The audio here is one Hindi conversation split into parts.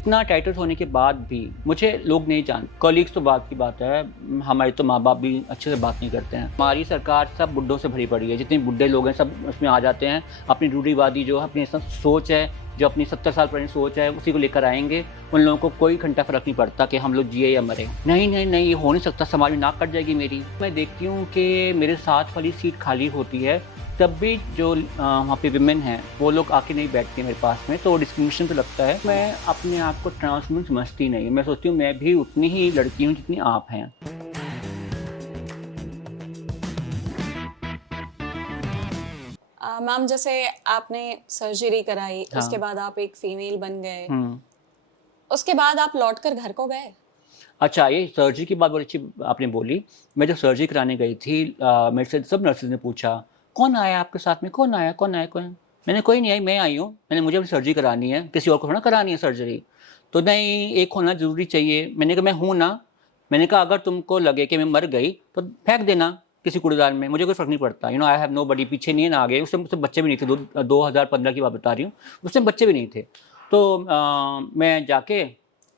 इतना टाइटल होने के बाद भी मुझे लोग नहीं जानते। कॉलीग्स तो बात की बात है, हमारे तो माँ बाप भी अच्छे से बात नहीं करते हैं। हमारी सरकार सब बुड्ढों से भरी पड़ी है, जितने बुड्ढे लोग हैं सब उसमें आ जाते हैं। अपनी रूढ़िवादी जो अपनी सब सोच है, जो अपनी 70 साल पुरानी सोच है, उसी को लेकर आएंगे। उन लोगों को कोई घंटा फ़र्क नहीं पड़ता कि हम लोग जिए या मरे। नहीं नहीं नहीं, ये हो नहीं सकता, समाज में नाक कट जाएगी मेरी। मैं देखती हूँ कि मेरे साथ वाली सीट खाली होती है, तब भी जो वहाँ पे विमेन हैं वो लोग आके नहीं बैठती मेरे पास में, तो डिस्क्रिमिनेशन तो लगता है। मैं अपने आप को ट्रांस वुमेन समझती नहीं, मैं सोचती हूँ मैं भी उतनी ही लड़की हूँ जितनी आप हैं। मैम जैसे आपने सर्जरी कराई, उसके हाँ। बाद आप एक फीमेल बन गए, हुँ। उसके बाद आप लौटकर घर को गए? अच्छा, ये सर्जरी की बात बड़ी अच्छी आपने बोली। मैं जब सर्जरी कराने गई थी मेरे से सब नर्सेज़ ने पूछा, "कौन आया आपके साथ में? कौन आया? कौन आया? कौन?" मैंने, "कोई नहीं आई, मैं आई हूँ। मुझे अभी सर्जरी करानी है, किसी और को थोड़ा ना करानी है सर्जरी।" तो नहीं, एक होना ज़रूरी चाहिए। मैंने कहा, "मैं हूँ ना।" मैंने कहा, "अगर तुमको लगे कि मैं मर गई, तो फेंक देना किसी कूड़ेदान में, मुझे कोई फ़र्क नहीं पड़ता। I have nobody." पीछे नहीं है ना आगे, उस टाइम बच्चे भी नहीं थे, 2015 की बात बता रही हूँ। उस टाइम बच्चे भी नहीं थे। तो मैं जाके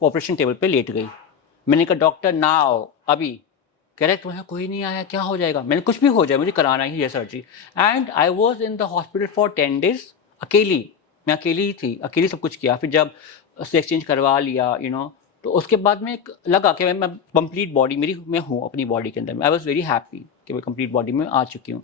ऑपरेशन टेबल पे लेट गई। मैंने कहा, "डॉक्टर ना आओ अभी।" कह रहे, "तुम्हारे कोई नहीं आया, क्या हो जाएगा?" मैंने, "कुछ भी हो जाए, मुझे कराना ही है surgery." And I was in the hospital for 10 days अकेली। मैं अकेली ही थी, अकेली सब कुछ किया। फिर जब सेक्स चेंज करवा लिया, तो उसके बाद में एक लगा कि मैं कंप्लीट बॉडी मेरी मैं हूँ अपनी बॉडी के अंदर में। आई वाज़ वेरी हैप्पी कि मैं कंप्लीट बॉडी में आ चुकी हूँ।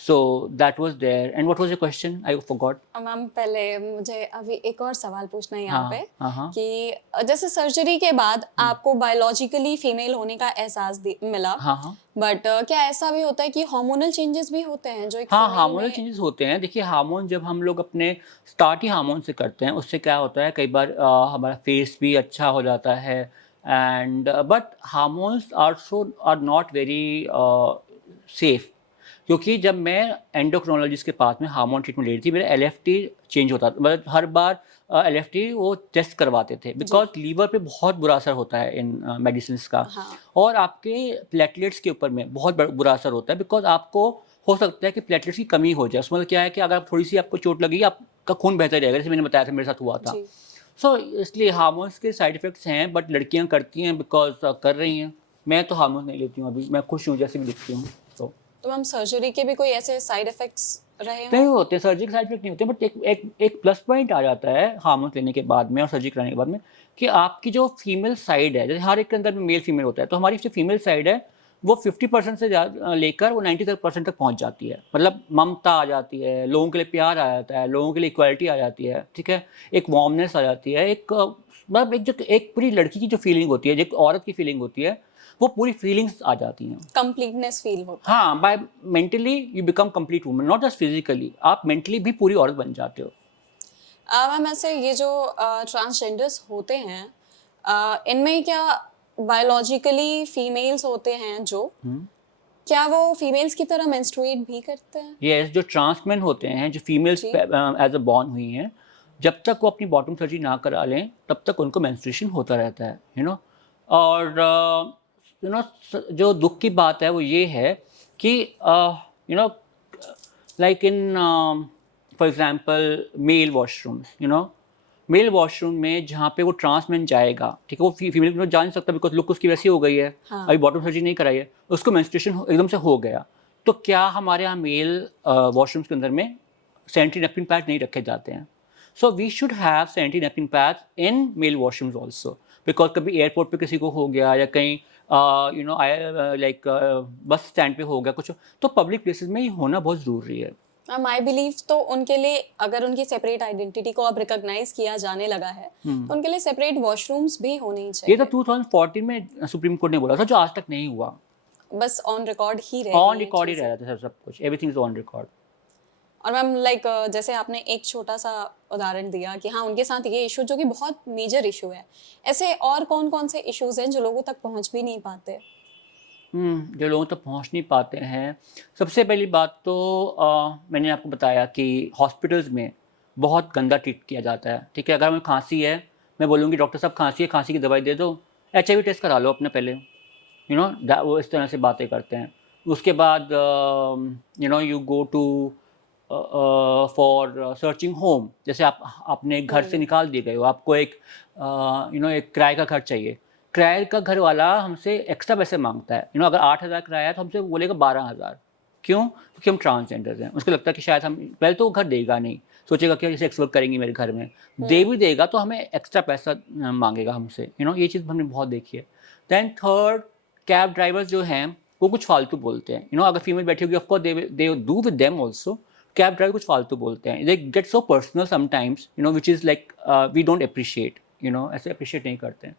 So that was there. And what was your question? I forgot. Ma'am पहले मुझे अभी एक और सवाल पूछना है यहाँ पे हाँ, हाँ, हाँ। कि जैसे सर्जरी के बाद आपको बायोलॉजिकली फीमेल होने का एहसास मिला, हाँ, हाँ। बट क्या ऐसा भी होता है कि हार्मोनल चेंजेस भी होते हैं जो एक हाँ, फीमेल हार्मोनल में? चेंजेस होते हैं। देखिए, हार्मोन जब हम लोग अपने स्टार्ट ही हार्मोन से करते हैं, उससे क्या होता है कई बार हमारा फेस भी अच्छा हो जाता है। And but hormones are not very safe, क्योंकि जब मैं एंडोक्रिनोलॉजिस्ट के पास में हार्मोन ट्रीटमेंट ले रही थी, मेरा एलएफटी चेंज होता था, मतलब हर बार एलएफटी वो टेस्ट करवाते थे, जी। बिकॉज़ लीवर पे बहुत बुरा असर होता है इन मेडिसिन्स का। हाँ। और आपके प्लेटलेट्स के ऊपर में बहुत बुरा असर होता है, बिकॉज़ आपको हो सकता है कि प्लेटलेट्स की कमी हो जाए। उसमें मतलब क्या है कि अगर थोड़ी-सी आपको चोट लगी, आपका खून बहता रहेगा, जैसे मैंने बताया था मेरे साथ हुआ था। जी। सो इसलिए हार्मोन्स के साइड इफ़ेक्ट्स हैं, बट लड़कियाँ करती हैं बिकॉज़ कर रही हैं। मैं तो हार्मोन नहीं लेती हूँ अभी, मैं खुश हूँ जैसे भी दिखती हूँ। तो तो मैम सर्जरी के भी कोई ऐसे साइड इफेक्ट्स रहे नहीं हों? होते, सर्जरी के साइड इफ़ेक्ट नहीं होते, बट एक एक एक प्लस पॉइंट आ जाता है हार्मोन्स लेने के बाद में और सर्जरी कराने के बाद में, कि आपकी जो फीमेल साइड है, जैसे हर एक के अंदर में मेल फीमेल होता है, तो हमारी जो फीमेल साइड है वो 50% से लेकर वो 90 तक परसेंट तक पहुँच जाती है। मतलब ममता आ जाती है, लोगों के लिए प्यार आ जाता है, लोगों के लिए इक्वालिटी आ जाती है, ठीक है? एक वार्मनेस आ जाती है, मतलब एक पूरी लड़की की जो फीलिंग होती है, जो एक औरत की फीलिंग होती है, वो पूरी फीलिंग्स आ जाती हैं। कंप्लीटनेस फील होता है। हाँ, by mentally you become complete woman, not just physically, आप मेंटली भी पूरी औरत बन जाते हो। मैम ऐसे ये जो ट्रांसजेंडर्स होते हैं, इनमें क्या बायोलॉजिकली फीमेल्स होते हैं जो, हुँ। क्या वो फीमेल्स की तरह मेंस्ट्रुएट भी करते हैं? येस, जो ट्रांस मेन होते हैं, जो फीमेल्स जी। एज़ अ बॉर्न हुई हैं, जब तक वो अपनी बॉटम सर्जरी ना करा लें, तब तक उनको मेंस्ट्रुएशन होता रहता है, और जो दुःख की बात है वो ये है कि you know like in for example male washrooms, male washroom में जहाँ पे वो ट्रांस मैन जाएगा, ठीक है? वो फीमेल के साथ जा नहीं सकता, बिकॉज़ लुक उसकी वैसी हो गई है, हाँ। अभी बॉटम सर्जरी नहीं कराई है, उसको मेंस्ट्रुएशन एकदम से हो गया। तो क्या हमारे यहाँ मेल वॉशरूम्स के अंदर में सैनिटरी नैपकिन पैड नहीं रखे जाते हैं? So we should have sanitary napkin pads in male washrooms also, because कभी एयरपोर्ट पे किसी को हो गया या कहीं लाइक बस स्टैंड पे हो गया कुछ, तो पब्लिक प्लेसेस में ये होना बहुत ज़रूरी है। मैम आई बिलीव तो उनके लिए, अगर उनकी सेपरेट आइडेंटिटी को अब रिकॉग्नाइज किया जाने लगा है, हुँ। तो उनके लिए सेपरेट वॉशरूम्स भी होने ही ये तो चाहिए। 2014 में सुप्रीम कोर्ट ने बोला था, जो आज तक नहीं हुआ। बस ऑन रिकॉर्ड ही रह ऑन गई हैं रिकॉर्ड ही रह चीज़ें। जाता है सब कुछ, एवरीथिंग इज़ ऑन रिकॉर्ड। और मैम लाइक जैसे आपने एक छोटा-सा उदाहरण दिया कि हाँ, उनके साथ ये इश्यू जो कि बहुत मेजर इश्यू है। ऐसे और कौन-कौन से इश्यूज़ हैं जो लोगों तक पहुँच भी नहीं पाते? जो लोगों तक पहुँच नहीं पाते हैं, सबसे पहली बात तो मैंने आपको बताया कि हॉस्पिटल्स में बहुत गंदा ट्रीट किया जाता है, ठीक है? अगर हमें खाँसी है, मैं बोलूँगी डॉक्टर साहब खाँसी है, खाँसी की दवाई दे दो, एचआईवी टेस्ट करा लो अपने पहले, वो इस तरह से बातें करते हैं। उसके बाद you go to for searching home. जैसे आप अपने घर से निकाल दिए गए हो, आपको एक एक किराए का घर चाहिए, किराए का घर वाला हमसे एक्स्ट्रा पैसे मांगता है। अगर 8,000 किराया है तो हमसे बोलेगा 12,000। क्यों? क्योंकि हम ट्रांसजेंडर्स हैं। उसको लगता है कि शायद हम, पहले तो वो घर देगा नहीं, सोचेगा कि सेक्स वर्क करेंगी मेरे घर में, दे भी देगा तो हमें एक्स्ट्रा पैसा मांगेगा हमसे। ये चीज़ हमने बहुत देखी है। देन थर्ड, कैब ड्राइवर्स जो हैं वो कुछ फालतू बोलते हैं। अगर फीमेल बैठी होगी, of course they do with them also. Cab driver कुछ फालतू बोलते हैं, they get so personal sometimes, which is like we don't appreciate, ऐसे अप्रिशिएट नहीं करते हैं।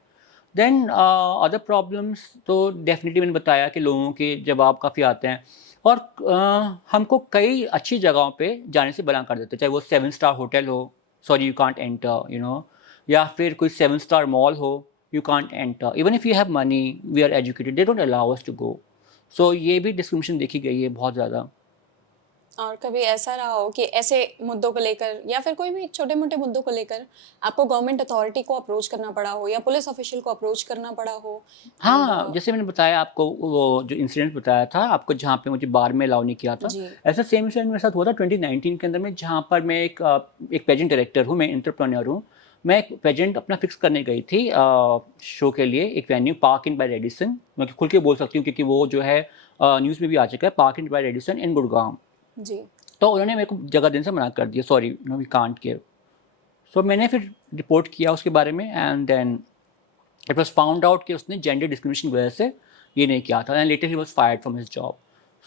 देन अदर प्रॉब्लम्स तो डेफिनेटली मैंने बताया कि लोगों के जवाब काफ़ी आते हैं, और हमको कई अच्छी जगहों पे जाने से मना कर देते हैं, चाहे वो 7 स्टार होटल हो, सॉरी यू कांट एंटर, या फिर कोई 7 स्टार मॉल हो, you can't enter, even if you have money, we are educated, they don't allow us to go. So ये भी डिस्क्रिमिनेशन देखी गई है बहुत ज़्यादा। और कभी ऐसा रहा हो कि ऐसे मुद्दों को लेकर या फिर कोई भी छोटे-मोटे मुद्दों को लेकर आपको गवर्नमेंट अथॉरिटी को अप्रोच करना पड़ा हो या पुलिस ऑफिशियल को अप्रोच करना पड़ा हो? एंड हाँ, जैसे मैंने बताया आपको, वो जो इंसिडेंट बताया था आपको, जहाँ पे मुझे बार में अलाउ नहीं किया था, जी। ऐसा सेम इंसिडेंट मेरे साथ हुआ था 2019 के अंदर में, जहाँ पर मैं एक पेजेंट डायरेक्टर हूँ, मैं एंटरप्रेन्योर हूँ। मैं एक पेजेंट अपना फिक्स करने गई थी शो के लिए, एक venue park in by Radisson. मैं खुल के बोल सकती हूँ क्योंकि वो जो है न्यूज़ में भी आ चुका है, पार्क इन बाय रेडिसन इन गुड़गांव। जी। तो उन्होंने मेरे को जगह देने से मना कर दिया, sorry no we can't give. So मैंने फिर रिपोर्ट किया उसके बारे में, and then it was found out कि उसने जेंडर डिस्क्रिमिनेशन की वजह से ये नहीं किया था, and later he was fired from his job.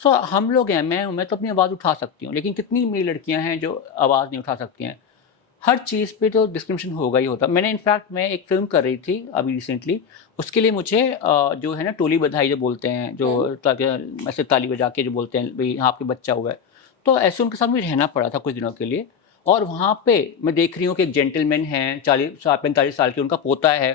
So हम लोग हैं, मैं तो अपनी आवाज़ उठा सकती हूँ, लेकिन कितनी मेरी लड़कियाँ हैं जो आवाज़ नहीं उठा सकती हैं। हर चीज़ पे तो डिस्क्रिमिनेशन होगा ही होता। मैंने इनफैक्ट मैं एक फ़िल्म कर रही थी अभी रिसेंटली, उसके लिए मुझे जो है ना टोली बधाई जो बोलते हैं, जो ऐसे ताली बजा के जो बोलते हैं भाई हाँ आपके बच्चा हुआ है, तो ऐसे उनके साथ मुझे रहना पड़ा था कुछ दिनों के लिए। और वहाँ पे मैं देख रही हूँ कि एक जेंटलमैन हैं, 40 45 साल के, उनका पोता है,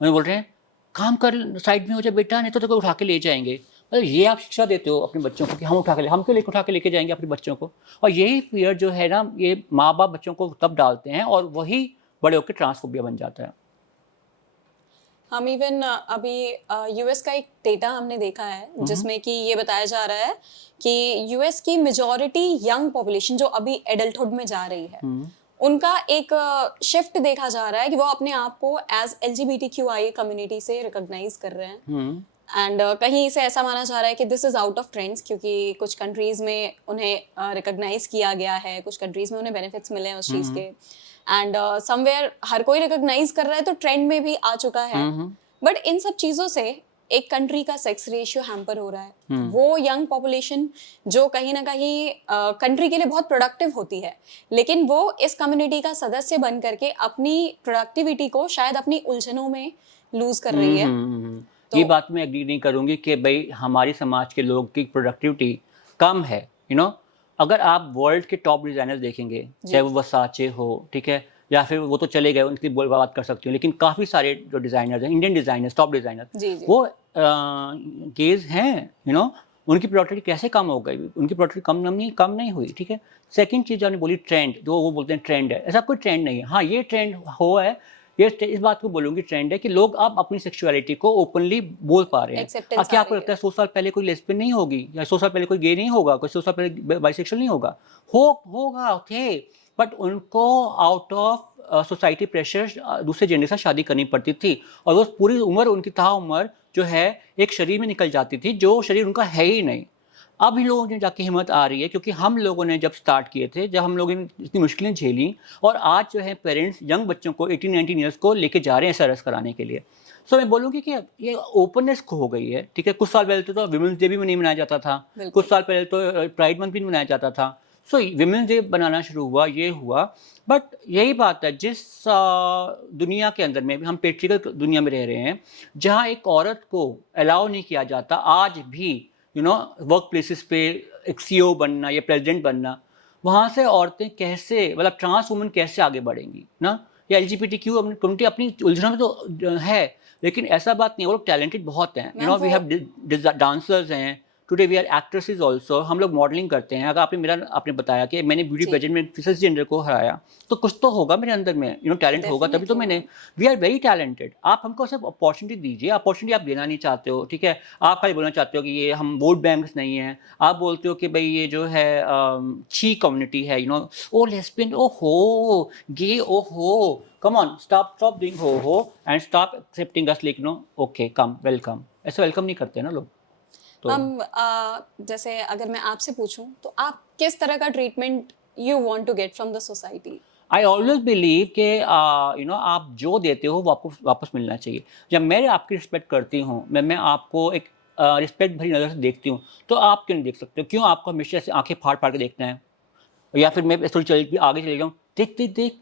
उन्हें बोल रहे हैं काम कर, साइड में हो जा बेटा, नहीं तो तेरे को उठा के ले जाएंगे। मतलब ये आप शिक्षा देते हो अपने बच्चों को कि हम क्यों लेके उठा के लेके जाएंगे अपने बच्चों को। और यही फियर जो है ना, ये माँ बाप बच्चों को तब डालते हैं, और वही बड़े होकर ट्रांसफोबिया बन जाता है। हम इवन अभी यूएस का एक डेटा हमने देखा है जिसमें कि ये बताया जा रहा है कि यूएस की मेजॉरिटी यंग पॉपुलेशन जो अभी एडल्टहुड में जा रही है, उनका एक शिफ्ट देखा जा रहा है कि वो अपने आप को एज एलजीबीटीक्यूआई कम्युनिटी से रिकॉग्नाइज कर रहे हैं। एंड कहीं से ऐसा माना जा रहा है कि this is out of trends, क्योंकि कुछ कंट्रीज में उन्हें रिकॉग्नाइज किया गया है, कुछ कंट्रीज में उन्हें बेनिफिट्स मिले हैं उस चीज के, एंड समवेयर हर कोई रिकॉग्नाइज कर रहा है तो ट्रेंड में भी आ चुका है। बट इन सब चीजों से एक कंट्री का सेक्स रेशियो हैम्पर हो रहा है। वो यंग पॉपुलेशन जो कहीं ना कहीं कंट्री के लिए बहुत प्रोडक्टिव होती है, लेकिन वो इस कम्युनिटी का सदस्य बन करके अपनी प्रोडक्टिविटी को शायद अपनी उलझनों में लूज कर रही है। ये बात मैं एग्री नहीं करूँगी कि भाई हमारी समाज के लोग की प्रोडक्टिविटी कम है। अगर आप वर्ल्ड के टॉप डिज़ाइनर देखेंगे, चाहे वो वर्साचे हो, ठीक है, या फिर वो तो चले गए, उनकी बात कर सकती हूँ, लेकिन काफ़ी सारे जो डिज़ाइनर्स हैं, इंडियन डिज़ाइनर्स, टॉप डिज़ाइनर, वो गेज हैं। उनकी प्रोडक्टिविटी कैसे कम हो गई? उनकी प्रोडक्टिविटी कम नहीं हुई, ठीक है। सेकंड चीज़ आपने बोली ट्रेंड, जो वो बोलते हैं ट्रेंड है, ऐसा कोई ट्रेंड नहीं है। हाँ, ये ट्रेंड हो है, ये इस बात को बोलूँगी ट्रेंड है कि लोग अब अपनी सेक्सुअलिटी को ओपनली बोल पा रहे हैं। क्या आपको लगता है 100 साल पहले कोई लेस्बियन नहीं होगी, या 100 साल पहले कोई गे नहीं होगा, कोई 100 साल पहले बाइसेक्सुअल नहीं होगा? होगा थे, बट उनको आउट ऑफ सोसाइटी प्रेशर दूसरे जेंडर के साथ शादी करनी पड़ती थी, और वो पूरी उम्र उनकी ताउम्र जो है एक शरीर में निकल जाती थी, जो शरीर उनका है ही नहीं। अब इन लोगों ने जाके हिम्मत आ रही है, क्योंकि हम लोगों ने जब स्टार्ट किए थे, जब हम लोगों ने इतनी मुश्किलें झेली, और आज जो है पेरेंट्स यंग बच्चों को 18-19 ईयर्स को लेके जा रहे हैं सरस कराने के लिए। सो मैं बोलूँगी कि ये ओपननेस हो गई है, ठीक है। कुछ साल पहले तो विमेंस डे भी नहीं मनाया जाता था, कुछ साल पहले तो प्राइड मंथ भी नहीं मनाया जाता था। सो विमेंस डे बनाना शुरू हुआ, ये हुआ। बट यही बात है, जिस दुनिया के अंदर में हम पेट्रिकल दुनिया में रह रहे हैं, जहाँ एक औरत को अलाउ नहीं किया जाता आज भी, वर्क प्लेसेस पे एक CEO बनना या प्रेसिडेंट बनना, वहाँ से औरतें कैसे, मतलब ट्रांस वुमन कैसे आगे बढ़ेंगी ना, या LGBTQ कम्युनिटी अपनी उलझनों में तो है, लेकिन ऐसा बात नहीं है, वो लोग टैलेंटेड बहुत हैं। वी हैव डांसर्स हैं, today we are actresses also, हम लोग मॉडलिंग करते हैं। अगर आपने बताया कि मैंने ब्यूटी जी। पेजेंट में फिसेस जेंडर को हराया, तो कुछ तो होगा मेरे अंदर में, टैलेंट होगा, तभी तो डेफिनेटली मैंने। Ma'am. We are very talented, आप हमको सिर्फ अपॉर्चुनिटी दीजिए। अपॉर्चुनिटी आप देना नहीं चाहते हो, ठीक है। आप खाली बोलना चाहते हो कि ये हम वोट बैंक्स नहीं हैं। आप बोलते हो कि भाई ये जो है ची कम्युनिटी है, ओ लेस्बियन, ओ हो गे, ओ हो, कम ऑन, स्टॉप डूइंग हो and stop accepting us, like okay come, welcome. ऐसे वेलकम नहीं करते ना लोग। तो मैम जैसे अगर मैं आपसे पूछूं तो आप किस तरह का treatment you want to get from the society? I always believe कि आप जो देते हो वो आपको वापस मिलना चाहिए। जब मैं आपकी रिस्पेक्ट करती हूँ, मैं आपको एक रिस्पेक्ट भरी नज़र से देखती हूँ, तो आप क्यों नहीं देख सकते हो? क्यों आपको हमेशा ऐसे आंखें फाड़ फाड़ के देखना है? या फिर मैं थोड़ी चल आगे चले जाऊँ, देख देख देख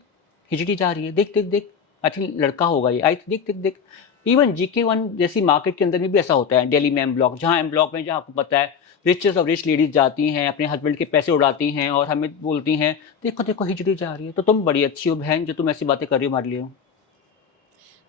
हिचड़ी जा रही है, देख देख देख, आई थिंक लड़का होगा ये, आई देख देख देख। इवन GK1 जैसी मार्केट के अंदर में भी ऐसा होता है, दिल्ली में एम ब्लॉक, जहाँ एम ब्लॉक में, जहाँ आपको पता है रिचेस्ट ऑफ रिच लेडीज जाती हैं, अपने हस्बैंड के पैसे उड़ाती हैं और हमें बोलती हैं देखो देखो हिचड़ी जा रही है। तो तुम बड़ी अच्छी हो बहन, जो तुम ऐसी बातें कर रही हो हमारे लिए।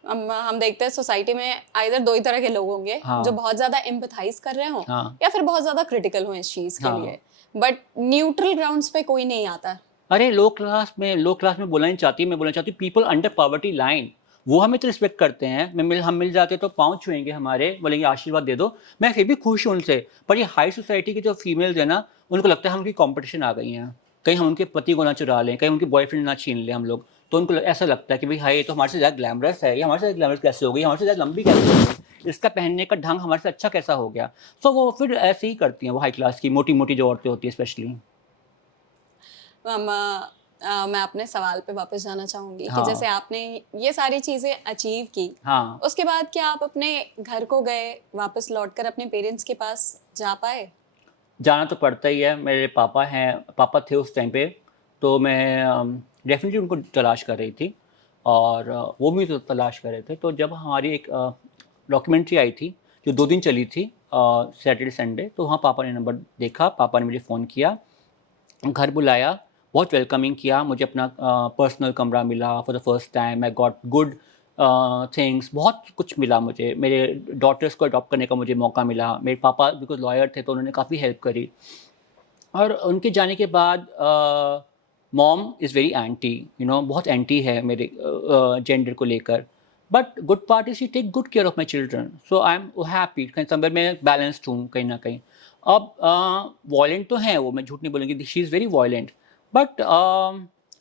हम देखते हैं सोसाइटी में आइदर दो ही तरह के लोग होंगे, हाँ। जो बहुत ज्यादा एम्पथाइज कर रहे हों हाँ। या फिर बहुत ज्यादा क्रिटिकल हों इस चीज के हाँ। लिए, बट न्यूट्रल ग्राउंड्स पे कोई नहीं आता। अरे लो क्लास में बोलना नहीं चाहती, मैं बोलना चाहती हूँ पीपल अंडर पॉवर्टी लाइन, वो हमें तो रिस्पेक्ट करते हैं। हम मिल जाते तो पाँव छुएंगे हमारे, बोलेंगे आशीर्वाद दे दो, मैं फिर भी खुश हूँ उनसे। पर ये हाई सोसाइटी की जो फीमेल्स है ना, उनको लगता है हम उनकी कॉम्पिटिशन आ गई हैं, कहीं हम उनके पति को ना चुरा लें, कहीं उनके बॉयफ्रेंड ना छीन लें हम लोग। तो उनको ऐसा लगता है कि भाई हाई, ये तो हमारे से ज़्यादा ग्लैमरस है, ये हमारे से ग्लैमरस कैसे हो गई, हमारे से ज़्यादा लंबी कैसे हो गई, इसका पहनने का ढंग हमारे से अच्छा कैसा हो गया। सो वो फिर ऐसे ही करती हैं, वो हाई क्लास की मोटी मोटी जो औरतें होती हैं स्पेशली। मैं अपने सवाल पे वापस जाना चाहूंगी कि जैसे हाँ। आपने ये सारी चीजें अचीव की, हाँ। उसके बाद क्या आप अपने घर को गए, वापस लौटकर अपने पेरेंट्स के पास जा पाए? जाना तो पड़ता ही है, मेरे पापा थे उस टाइम पे, तो मैं डेफ़िनेटली उनको तलाश कर रही थी और वो भी तो तलाश कर रहे थे। तो जब हमारी एक डॉक्यूमेंट्री आई थी, जो 2 दिन चली थी, सैटरडे संडे, तो वहाँ पापा ने नंबर देखा, पापा ने मुझे फ़ोन किया, घर बुलाया, बहुत वेलकमिंग किया, मुझे अपना पर्सनल कमरा मिला for the first time, I got good things, बहुत कुछ मिला मुझे। मेरे डॉटर्स को अडॉप्ट करने का मुझे मौका मिला। मेरे पापा बिकॉज़ लॉयर थे, तो उन्होंने काफ़ी हेल्प करी। और उनके जाने के बाद मॉम इज़ वेरी एंटी, बहुत एंटी है मेरे जेंडर को लेकर। But good part is she take good care of my children, so I am happy, कहीं समवेयर मैं बैलेंस्ड हूँ कहीं न कहीं। अब वॉयलेंट तो हैं वो, मैं झूठ नहीं बोलूँगी, she is very violent, but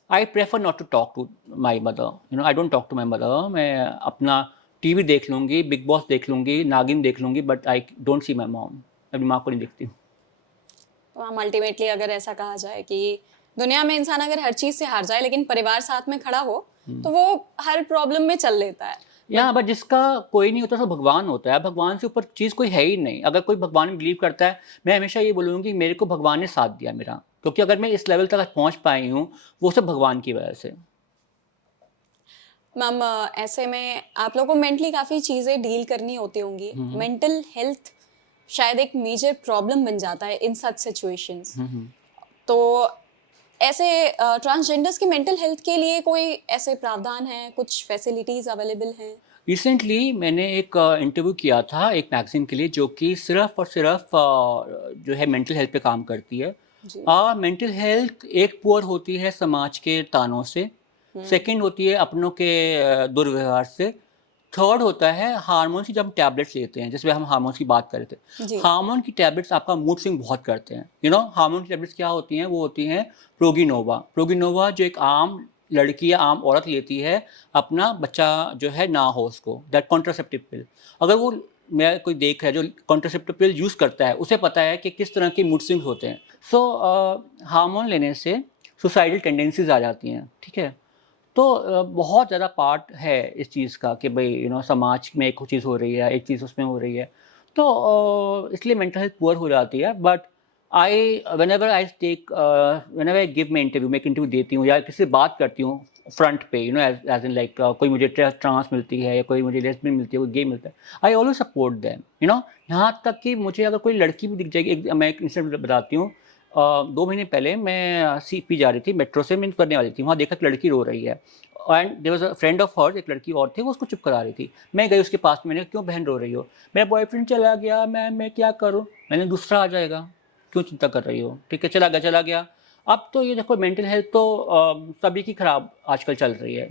I prefer not to talk to my mother, I don't talk to my mother. मैं अपना टीवी देख लूँगी, बिग बॉस देख लूँगी, नागिन देख लूँगी, but I don't see my mom, अपनी माँ को नहीं देखती। तो हम अल्टीमेटली अगर ऐसा कहा जाए कि दुनिया में इंसान अगर हर चीज से हार जाए लेकिन परिवार साथ में खड़ा हो, तो वो हर प्रॉब्लम में चल लेता है। या बट जिसका कोई नहीं होता तो भगवान होता है। भगवान से ऊपर चीज़ कोई है ही नहीं। अगर कोई भगवान में बिलीव करता है, मैं हमेशा ये बोलूँगी मेरे को भगवान ने साथ दिया मेरा, क्योंकि अगर मैं इस लेवल तक आज पहुँच पाई हूँ, वो सब भगवान की वजह से। मैम ऐसे में आप लोगों को मेंटली काफी चीजें डील करनी होती होंगी। मेंटल हेल्थ शायद एक मेजर प्रॉब्लम बन जाता है इन सच सिचुएशंस। तो ऐसे ट्रांसजेंडर्स की मेंटल हेल्थ के लिए कोई ऐसे प्रावधान है, कुछ फैसिलिटीज अवेलेबल हैं? रिसेंटली मैंने एक इंटरव्यू किया था एक मैगज़ीन के लिए, जो कि सिर्फ़ और सिर्फ़ जो है मेंटल हेल्थ पे काम करती है। जी। मेंटल हेल्थ एक पुअर होती है समाज के तानों से, सेकंड होती है अपनों के दुर्व्यवहार से, थर्ड होता है हार्मोन्स की जब हम टैबलेट्स लेते हैं, जैसे हम हार्मोन्स की बात कर रहे थे। जी। हार्मोन की टैबलेट्स आपका मूड स्विंग बहुत करते हैं। हार्मोन की टैबलेट्स क्या होती हैं? वो होती हैं प्रोगिनोवा। प्रोगिनोवा जो एक आम लड़की या आम औरत लेती है, अपना बच्चा जो है ना हो उसको, दैट कॉन्ट्रासेप्टिव पिल। अगर वो मैं कोई देख रहा है जो कॉन्ट्रासेप्टिव पिल यूज़ करता है, उसे पता है कि किस तरह के मूड स्विंग्स होते हैं। सो हार्मोन लेने से सुसाइडल टेंडेंसीज आ जाती हैं, ठीक है। तो बहुत ज़्यादा पार्ट है इस चीज़ का कि भाई समाज में एक चीज़ हो रही है, एक चीज़ उसमें हो रही है, तो इसलिए मेंटल हेल्थ पुअर हो जाती है। But I whenever I take whenever I give my interview, मैं एक इंटरव्यू देती हूँ या किसी से बात करती हूँ फ्रंट पे, एज इन लाइक कोई मुझे ट्रांस मिलती है या कोई मुझे लेस्बियन मिलती है, कोई गे मिलता है, आई ऑलवेज सपोर्ट देम। यहाँ तक कि मुझे अगर कोई लड़की भी दिख जाएगी, मैं एक इंसिडेंट बताती हूँ। 2 महीने पहले मैं सीपी जा रही थी, मेट्रो से मैं करने वाली थी, वहाँ देखा एक लड़की रो रही है and there was a friend of hers, एक लड़की और थी, वो उसको चुप करा रही थी। मैं गई उसके पास, मैंने कहा, "क्यों बहन रो रही हो?" "मेरा बॉयफ्रेंड चला गया मैम, मैं क्या करूँ?" मैंने, "दूसरा आ जाएगा, क्यों चिंता कर रही हो? ठीक है, चला गया, चला गया।" अब तो ये देखो मेंटल हेल्थ तो सभी की खराब आजकल चल रही है,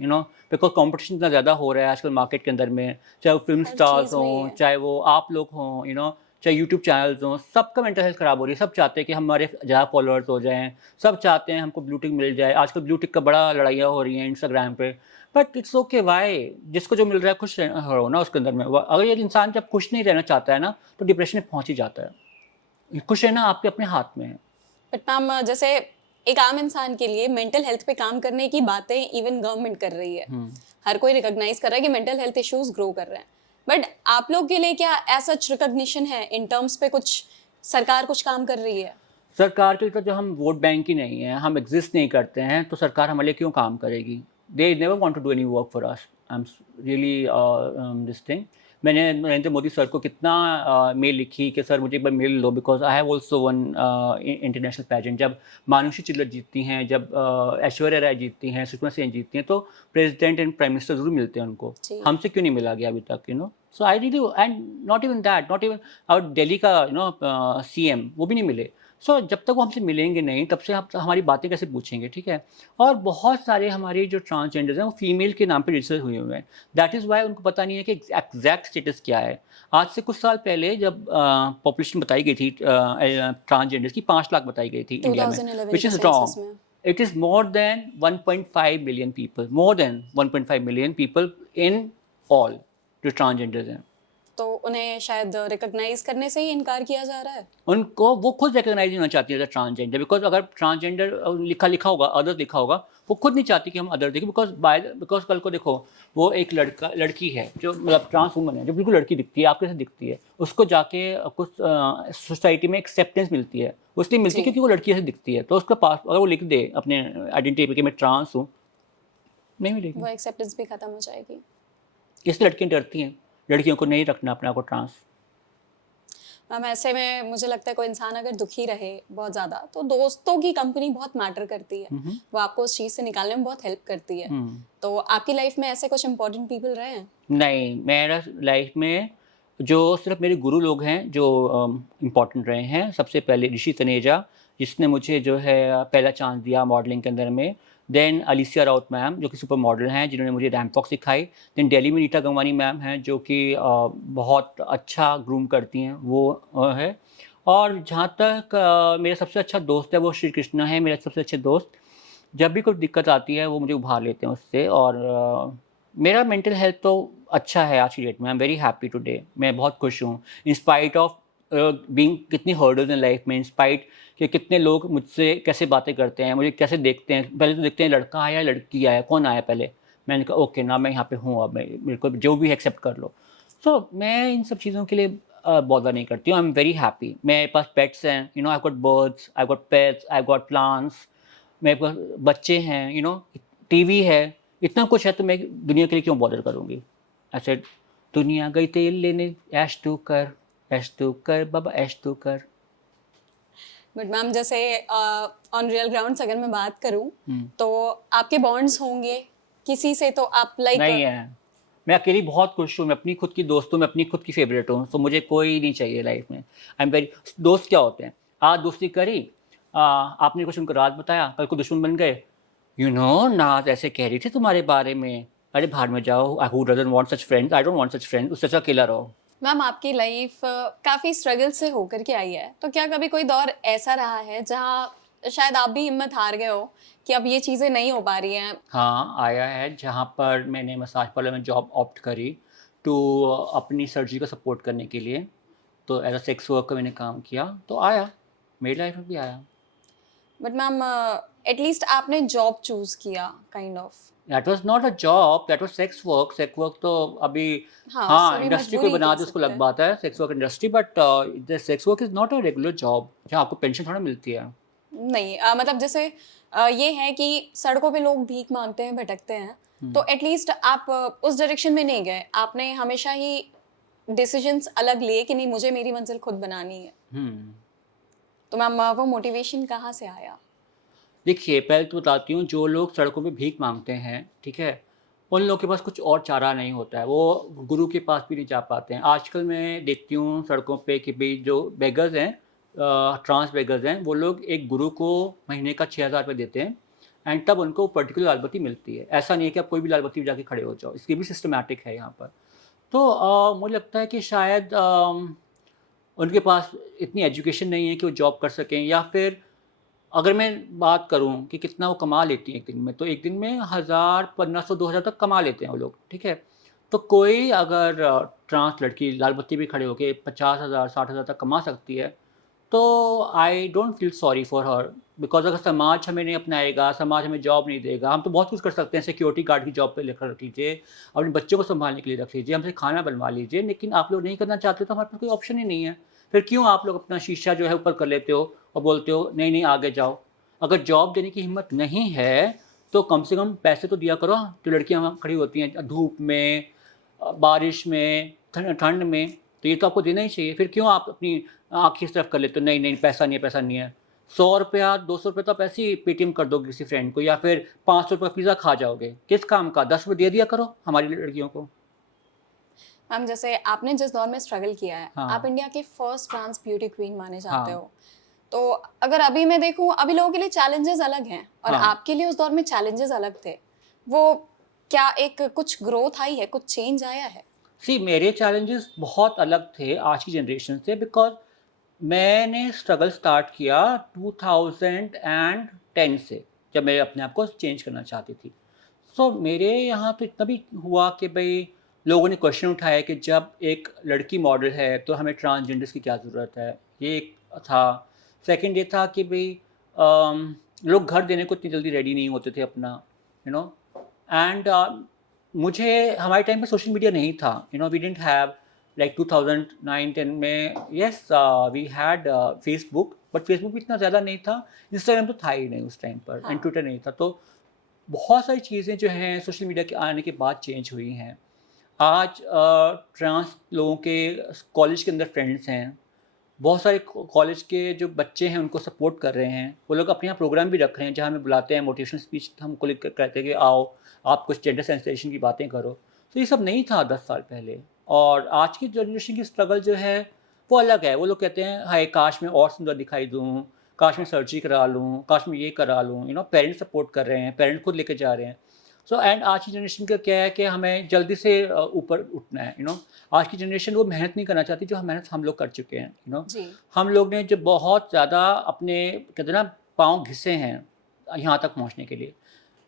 बिकॉज़ कॉम्पिटिशन इतना ज़्यादा हो रहा है आजकल मार्केट के अंदर में, चाहे वो फ़िल्म हर स्टार्स चीज में ही हों, है। चाहे वो आप लोग हों, चाहे यूट्यूब चैनल्स हों, सबका मेंटल हेल्थ खराब हो रही है। सब चाहते हैं कि हमारे ज़्यादा फॉलोअर्स हो जाएँ, सब चाहते हैं हमको ब्लू टिक मिल जाए। आजकल ब्लू टिक का बड़ा लड़ाइयाँ हो रही हैं इंस्टाग्राम पे। But it's okay, why? जिसको जो मिल रहा है खुश रहो ना उसके अंदर में। व अगर ये इंसान जब खुश नहीं रहना चाहता है ना, तो डिप्रेशन में पहुँच ही जाता है। खुश रहना आपके अपने हाथ में है। बट मैम जैसे एक आम इंसान के लिए मेंटल हेल्थ पे काम करने की बातें इवन गवर्नमेंट कर रही है, हुँ। हर कोई रिकॉग्नाइज कर रहा है कि मेंटल हेल्थ इश्यूज ग्रो कर रहे हैं, बट आप लोग के लिए क्या ऐसा रिकॉग्निशन है इन टर्म्स पे, कुछ सरकार कुछ काम कर रही है? सरकार के लिए तो जो हम वोट बैंक ही नहीं है, हम एग्ज़िस्ट नहीं करते हैं, तो सरकार हमारे लिए क्यों काम करेगी? They never want to do any work for us. I am really this thing. मैंने नरेंद्र मोदी सर को कितना मेल लिखी कि सर मुझे एक बार मिल लो, because I have also one international pageant. जब मानुषी चिल्लर जीतती हैं, जब ऐश्वर्या राय जीतती हैं, सुषमा सेन जीतती हैं, तो प्रेसिडेंट एंड प्राइम मिनिस्टर ज़रूर मिलते हैं उनको। जी। हमसे क्यों नहीं मिला गया अभी तक? So I really, and not even that, not even और दिल्ली का सीएम, वो भी नहीं मिले। जब तक वो हमसे मिलेंगे नहीं, तब से आप हमारी बातें कैसे पूछेंगे, ठीक है? और बहुत सारे हमारे जो ट्रांसजेंडर्स हैं, वो फीमेल के नाम पे रजिस्टर हुए हुए हैं। दैट इज़ व्हाई उनको पता नहीं है कि एग्ज़ैक्ट स्टेटस क्या है। आज से कुछ साल पहले जब पॉपुलेशन बताई गई थी ट्रांसजेंडर्स की 5 लाख बताई गई थी इंडिया में, 2011 व्हिच के इज़ सेंसस रॉन्ग। में। It is more than 1.5 million people, more than 1.5 million people in all जो ट्रांसजेंडर्स हैं। तो उन्हें शायद रिकॉग्नाइज करने से ही इनकार किया जा रहा है। उनको वो खुद रिकॉग्नाइज़ नहीं होना चाहती है एज़ अ ट्रांसजेंडर, बिकॉज़ अगर ट्रांसजेंडर लिखा लिखा होगा, अदर लिखा होगा, वो खुद नहीं चाहती कि हम अदर देखें, बिकॉज़ कल को देखो, वो एक लड़की है जो मतलब ट्रांस वुमन है, जो बिल्कुल लड़की दिखती है, आपके जैसे दिखती है। उसको जाके कुछ सोसाइटी में एक्सेप्टेंस मिलती है। वो इसलिए मिलती है जी। क्योंकि वो लड़की जैसे दिखती है। तो उसके पास अगर वो लिख दे अपने आइडेंटिटी पे कि मैं ट्रांस हूँ, नहीं मिलेगी। वो एक्सेप्टेंस भी खत्म हो जाएगी। इसलिए लड़कियाँ डरती हैं, लड़कियों को नहीं रखना अपने आप को ट्रांस। मैम ऐसे में मुझे लगता है कोई इंसान अगर दुखी रहे बहुत ज़्यादा, तो दोस्तों की कंपनी बहुत मैटर करती है। हुँ, हुँ। वो आपको उस चीज़ से निकालने में बहुत हेल्प करती है। हुँ। तो आपकी लाइफ में ऐसे कुछ इंपॉर्टेंट पीपल रहे हैं? नहीं, मेरा लाइफ में जो सिर्फ़ मेरे गुरु लोग हैं जो इम्पोर्टेंट रहे हैं। सबसे पहले ऋषि तनेजा, जिसने मुझे जो है पहला चांस दिया मॉडलिंग के अंदर में। देन अलीसिया राउत मैम, जो कि सुपर मॉडल हैं, जिन्होंने मुझे रैंप वॉक सिखाई। देन दिल्ली में नीता गंगवानी मैम हैं, जो कि बहुत अच्छा ग्रूम करती हैं, वो है। और जहाँ तक मेरा सबसे अच्छा दोस्त है, वो श्री कृष्णा है, मेरे सबसे अच्छे दोस्त। जब भी कोई दिक्कत आती है, वो मुझे उभार लेते हैं उससे। और मेरा मेंटल हेल्थ तो अच्छा है आज की डेट में। I am very happy today. मैं बहुत खुश हूँ। इन स्पाइट ऑफ बीइंग कितनी हर्डल्स इन लाइफ में, इन स्पाइट कि कितने लोग मुझसे कैसे बातें करते हैं, मुझे कैसे देखते हैं। पहले तो देखते हैं लड़का आया, लड़की आया, कौन आया पहले? मैंने कहा ओके ना, मैं यहाँ पे हूँ, अब मैं मेरे को जो भी एक्सेप्ट कर लो। मैं इन सब चीज़ों के लिए बॉदर नहीं करती हूँ। I am very happy. मेरे पास पेट्स हैं, I got birds, I got pets, I got plants. मेरे पास बच्चे हैं, टीवी है, इतना कुछ है, तो मैं दुनिया के लिए क्यों बॉदर करूँगी? आई सेड दुनिया गई तेल लेने, ऐश तू कर बाबा ऐश तू कर। बट मैम जैसे ऑन रियल ग्राउंड्स अगर मैं बात करूँ, हुँ, तो आपके बॉन्ड्स होंगे किसी से, तो आप लाइक नहीं है। मैं अकेली बहुत खुश हूँ, मैं अपनी खुद की दोस्त हूँ, मैं अपनी खुद की फ़ेवरेट हूँ, तो मुझे कोई नहीं चाहिए लाइफ़ में। आई एम वेरी दोस्त क्या होते हैं? आज दोस्ती करी, आपने कुछ उनको राज बताया, कल को दुश्मन बन गए। नाज़ ऐसे कह रही थी तुम्हारे बारे में। अरे भाड़ में जाओ, who doesn't want such friends? I don't want such friends, उससे अच्छा अकेला रहो। मैम आपकी लाइफ काफ़ी स्ट्रगल से होकर के आई है, तो क्या कभी कोई दौर ऐसा रहा है जहाँ शायद आप भी हिम्मत हार गए हो कि अब ये चीज़ें नहीं हो पा रही हैं? हाँ, आया है, जहाँ पर मैंने मसाज पार्लर में जॉब ऑप्ट करी टू अपनी सर्जरी को सपोर्ट करने के लिए। तो एज़ अ सेक्स वर्कर मैंने काम किया, तो आया, मेरी लाइफ में भी आया। बट मैम एटलीस्ट आपने जॉब चूज़ किया kind of. That was not a job, that was sex work. Sex work तो अभी हाँ, हाँ, सभी इंडस्ट्री कोई मजबूरी बना कह दे उसको सकते लग हैं। बात है, sex work industry. But the sex work is not a regular job, जहाँ आपको पेंशन थोड़ा मिलती है। नहीं मतलब जैसे ये है कि सड़कों पे लोग भीख मांगते हैं, भटकते हैं, हुँ, तो एटलीस्ट आप उस डायरेक्शन में नहीं गए। आपने हमेशा ही डिसीजंस अलग लिए कि नहीं, मुझे मेरी मंजिल खुद बनानी है। हुँ। तो मैम वो मोटिवेशन कहाँ से आया? देखिए, पहले तो बताती हूँ, जो लोग सड़कों पे भीख माँगते हैं, ठीक है? उन लोगों के पास कुछ और चारा नहीं होता है, वो गुरु के पास भी नहीं जा पाते हैं। आजकल मैं देखती हूँ सड़कों पे कि भई जो बेगर्स हैं, ट्रांस बेगर्स हैं, वो लोग एक गुरु को महीने का 6,000 रुपए देते हैं एंड तब उनको पर्टिकुलर लाल बत्ती मिलती है। ऐसा नहीं है कि आप कोई भी लाल बत्ती पे जाके खड़े हो जाओ, इसकी भी सिस्टमैटिक है यहाँ पर। तो मुझे लगता है कि शायद उनके पास इतनी एजुकेशन नहीं है कि वो जॉब कर सकें, या फिर अगर मैं बात करूँ कि कितना वो कमा लेती हैं एक दिन में, तो एक दिन में 1000, 1500, 2000 तक कमा लेते हैं वो लोग, ठीक है? तो कोई अगर ट्रांस लड़की लाल बत्ती पे खड़े होके 50,000, 60,000 तक कमा सकती है, तो I don't feel sorry for her, because अगर समाज हमें नहीं अपनाएगा, समाज हमें जॉब नहीं देगा, हम तो बहुत कुछ कर सकते हैं, सिक्योरिटी गार्ड की जॉब पे लेकर रख लीजिए, अपने बच्चों को सँभालने के लिए रख लीजिए, हमसे खाना बनवा लीजिए, लेकिन आप लोग नहीं करना चाहते तो हमारे पास कोई ऑप्शन ही नहीं है। फिर क्यों आप लोग अपना शीशा जो है ऊपर कर लेते हो और बोलते हो नहीं, नहीं आगे जाओ। अगर जॉब देने की हिम्मत नहीं है, तो कम से कम पैसे तो दिया करो। जो लड़कियाँ वहाँ खड़ी होती हैं धूप में, बारिश में, ठंड में, तो ये तो आपको देना ही चाहिए। फिर क्यों आप अपनी आँखें इस तरफ कर लेते हो, नहीं, नहीं पैसा नहीं है, पैसा नहीं है। ₹100, ₹200 तो आप ऐसे ही पेटीएम कर दोगे किसी फ्रेंड को, या फिर ₹500 का पिज़्ज़ा खा जाओगे। किस काम का? ₹10 दे दिया करो हमारी लड़कियों को। मैम जैसे आपने जिस दौर में स्ट्रगल किया है, हाँ, आप इंडिया के फर्स्ट ट्रांस ब्यूटी क्वीन माने जाते हाँ, हो। तो अगर अभी मैं देखूँ, अभी लोगों के लिए चैलेंजेस अलग हैं और हाँ। आपके लिए उस दौर में चैलेंजेस अलग थे। वो क्या एक कुछ ग्रोथ आई है, कुछ चेंज आया है? सी मेरे चैलेंजेस बहुत अलग थे आज की जनरेशन से, बिकॉज़ मैंने स्ट्रगल स्टार्ट किया 2010 से, जब मैं अपने आप को चेंज करना चाहती थी। सो मेरे यहाँ तो इतना भी हुआ कि भई लोगों ने क्वेश्चन उठाया कि जब एक लड़की मॉडल है तो हमें ट्रांसजेंडर्स की क्या ज़रूरत है? ये एक था। सेकंड ये था कि भई लोग घर देने को इतनी जल्दी रेडी नहीं होते थे अपना, यू नो। एंड मुझे हमारे टाइम पे सोशल मीडिया नहीं था, you know, we didn't have like 2009-10 में, yes we had Facebook, but Facebook भी इतना ज़्यादा नहीं था, इंस्टाग्राम तो था ही नहीं उस टाइम पर, एंड हाँ। ट्विटर नहीं था। तो बहुत सारी चीज़ें जो हैं सोशल मीडिया के आने के बाद चेंज हुई हैं। आज ट्रांस लोगों के कॉलेज के अंदर फ्रेंड्स हैं, बहुत सारे कॉलेज के जो बच्चे हैं उनको सपोर्ट कर रहे हैं। वो लोग अपने यहाँ प्रोग्राम भी रख रहे हैं जहाँ हमें बुलाते हैं, मोटिवेशनल स्पीच हमको लिख कर कहते हैं कि आओ, आप कुछ जेंडर सेंसिटाइजेशन की बातें करो। तो ये सब नहीं था 10 साल पहले। और आज की जनरेशन की स्ट्रगल जो है वो अलग है। वो लोग कहते हैं हाय काश मैं और सुंदर दिखाई दूँ, काश मैं सर्जरी करा लूँ, काश मैं ये करा लूँ, यू नो। पेरेंट्स सपोर्ट कर रहे हैं, पेरेंट्स खुद लेके जा रहे हैं। सो एंड आज की जनरेशन का क्या है कि हमें जल्दी से ऊपर उठना है, यू नो। आज की जनरेशन वो मेहनत नहीं करना चाहती जो मेहनत हम लोग कर चुके हैं, यू नो। जी। हम लोग ने जो बहुत ज़्यादा अपने कहते हैं ना पाँव घिसे हैं यहाँ तक पहुँचने के लिए।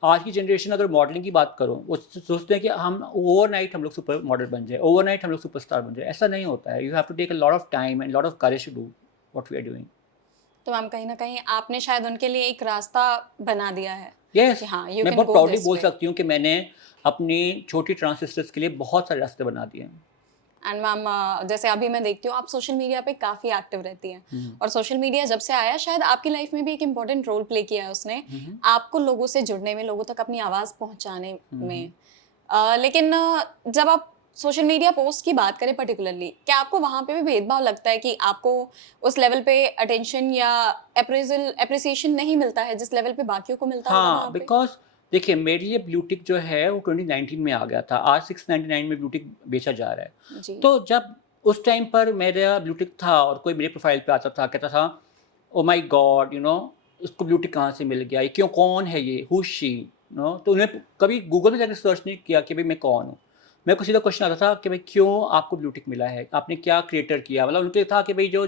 आज की जनरेशन अगर मॉडलिंग की बात करो, वो सोचते हैं कि हम ओवरनाइट हम लोग सुपर मॉडल बन जाए, ओवरनाइट हम लोग सुपरस्टार बन जाए। ऐसा नहीं होता है। You have to take a lot of time and lot of courage to do what we are doing. तो मैम कहीं न कहीं आपने शायद उनके लिए एक रास्ता बना दिया है यस, कि हाँ, यू मैं कैन बहुत गो प्राउडली दिस बोल वे। सकती हूँ कि मैंने अपनी छोटी ट्रांस सिस्टर्स के लिए बहुत सारे रास्ते बना दिए हैं। एंड मैम जैसे अभी मैं देखती हूँ आप सोशल मीडिया पे काफ़ी एक्टिव रहती हैं हुँ, और सोशल मीडिया जब से आया शायद आपकी लाइफ में भी एक इम्पोर्टेंट रोल प्ले किया है उसने, हुँ, हुँ, आपको लोगों से जुड़ने में, लोगों तक अपनी आवाज़ पहुँचाने हुँ, में। हुँ। लेकिन जब आप सोशल मीडिया पोस्ट की बात करें पर्टिकुलरली, क्या आपको वहाँ पे भी भेदभाव लगता है कि आपको उस लेवल पे अटेंशन या एप्रिसिएशन नहीं मिलता है जिस लेवल पे बाकियों को मिलता होगा हाँ, वहाँ पे? बिकॉज़ देखिए मेरे लिए ब्लू टिक जो है वो 2019 में आ गया था। आज 699 में ब्लू टिक बेचा जा रहा है। जी। तो जब उस टाइम पर मेरा ब्लू टिक था और कोई मेरे प्रोफ़ाइल पे आता था, कहता था, oh my God! You know, इसको ब्लू टिक कहाँ से मिल गया? ये क्यों, कौन है ये? Who is she? You know, तो उन्हें कभी गूगल में जाके सर्च नहीं किया कि भई मैं कौन हूँ। मेरे को सीधा क्वेश्चन आता था कि भई क्यों आपको ब्लू टिक मिला है? आपने क्या क्रिएटर किया? मतलब उनके था कि भई जो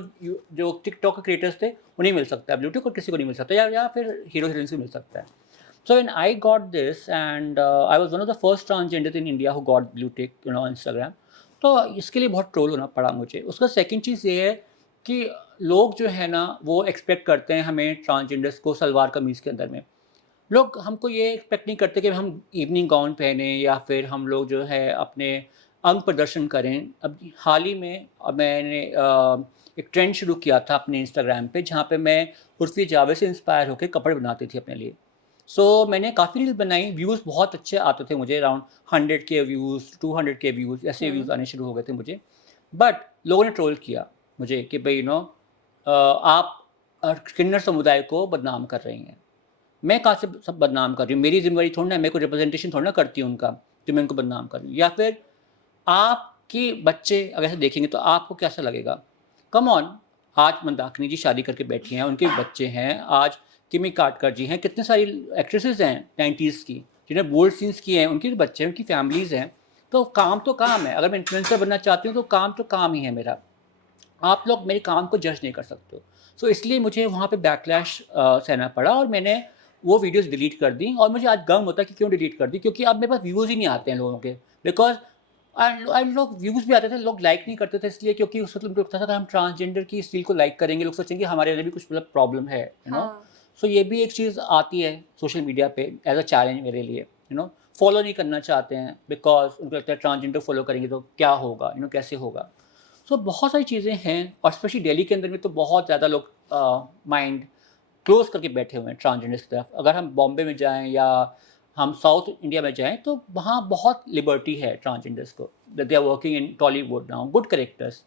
टिकटॉक के क्रिएटर्स थे, उन्हें मिल सकता है ब्लू टिक और किसी को नहीं मिल सकता, या फिर हीरो-हीरोइन्स को मिल सकता है। So when I got this, and I was one of the first transgender in India who got blue tick, you know, on Instagram. तो इसके लिए बहुत ट्रोल होना पड़ा मुझे। उसका सेकंड चीज़ ये है कि लोग जो है ना वो एक्सपेक्ट करते हैं हमें ट्रांसजेंडर्स को सलवार कमीज़ के अंदर में। लोग हमको ये एक्सपेक्ट नहीं करते कि हम इवनिंग गाउन पहने या फिर हम लोग जो है अपने अंग प्रदर्शन करें। अब हाल ही में मैंने एक ट्रेंड शुरू किया था अपने इंस्टाग्राम पे, जहाँ पे मैं उर्फ़ी जावेद से इंस्पायर होके कपड़े बनाती थी अपने लिए। सो मैंने काफ़ी रील बनाई, व्यूज़ बहुत अच्छे आते थे मुझे, अराउंड 100 के व्यूज़, 200 के व्यूज़, ऐसे व्यूज़ हुँ। आने शुरू हो गए थे मुझे। बट लोगों ने ट्रोल किया मुझे कि भई यू नो आप किन्नर समुदाय को बदनाम कर रही हैं। मैं कहाँ से सब बदनाम कर रही हूँ? मेरी ज़िम्मेदारी थोड़ी ना है, मैं कोई रिप्रेजेंटेशन थोड़ी ना करती हूँ उनका, कि मैं उनको बदनाम कर रही हूँ। या फिर आपके बच्चे अगर ऐसे देखेंगे तो आपको कैसा लगेगा? कम ऑन, आज मंदाकिनी जी शादी करके बैठी हैं, उनके भी बच्चे हैं। आज किमी कार्डकर जी हैं, कितनी सारी एक्ट्रेसेस हैं 90s की, जिन्हें बोल्ड सीन्स किए हैं, उनके भी बच्चे हैं, उनकी फैमिलीज़ हैं। तो काम है। अगर मैं इन्फ्लुएंसर बनना चाहती हूँ तो काम ही है मेरा। आप लोग मेरे काम को जज नहीं कर सकते हो। सो इसलिए मुझे वहाँ पे बैकलैश सहना पड़ा और मैंने वो वीडियोज़ डिलीट कर दी। और मुझे आज गम होता है कि क्यों डिलीट कर दी, क्योंकि अब मेरे पास व्यूज़ ही नहीं आते हैं लोगों के। बिकॉज़ एंड लोग व्यूज़ भी आते थे, लोग लाइक नहीं करते थे इसलिए क्योंकि उस वक़्त उनको लगता था अगर हम ट्रांसजेंडर की इस रील को लाइक करेंगे, लोग सोचेंगे हमारे अंदर भी कुछ मतलब प्रॉब्लम है, यू नो। हाँ। सो ये भी एक चीज़ आती है सोशल मीडिया पे एज़ अ चैलेंज मेरे लिए, यू नो। फॉलो नहीं करना चाहते हैं बिकॉज़ उनको लगता है ट्रांसजेंडर फॉलो करेंगे तो क्या होगा, यू नो, कैसे होगा। सो बहुत सारी चीज़ें हैं और स्पेशली दिल्ली के अंदर में तो बहुत ज़्यादा लोग माइंड क्लोज़ करके बैठे हुए हैं ट्रांसजेंडर्स की तरफ। अगर हम बॉम्बे में जाएँ या हम साउथ इंडिया में जाएँ तो वहाँ बहुत लिबर्टी है ट्रांसजेंडर्स को। They are working in Tollywood now, good characters.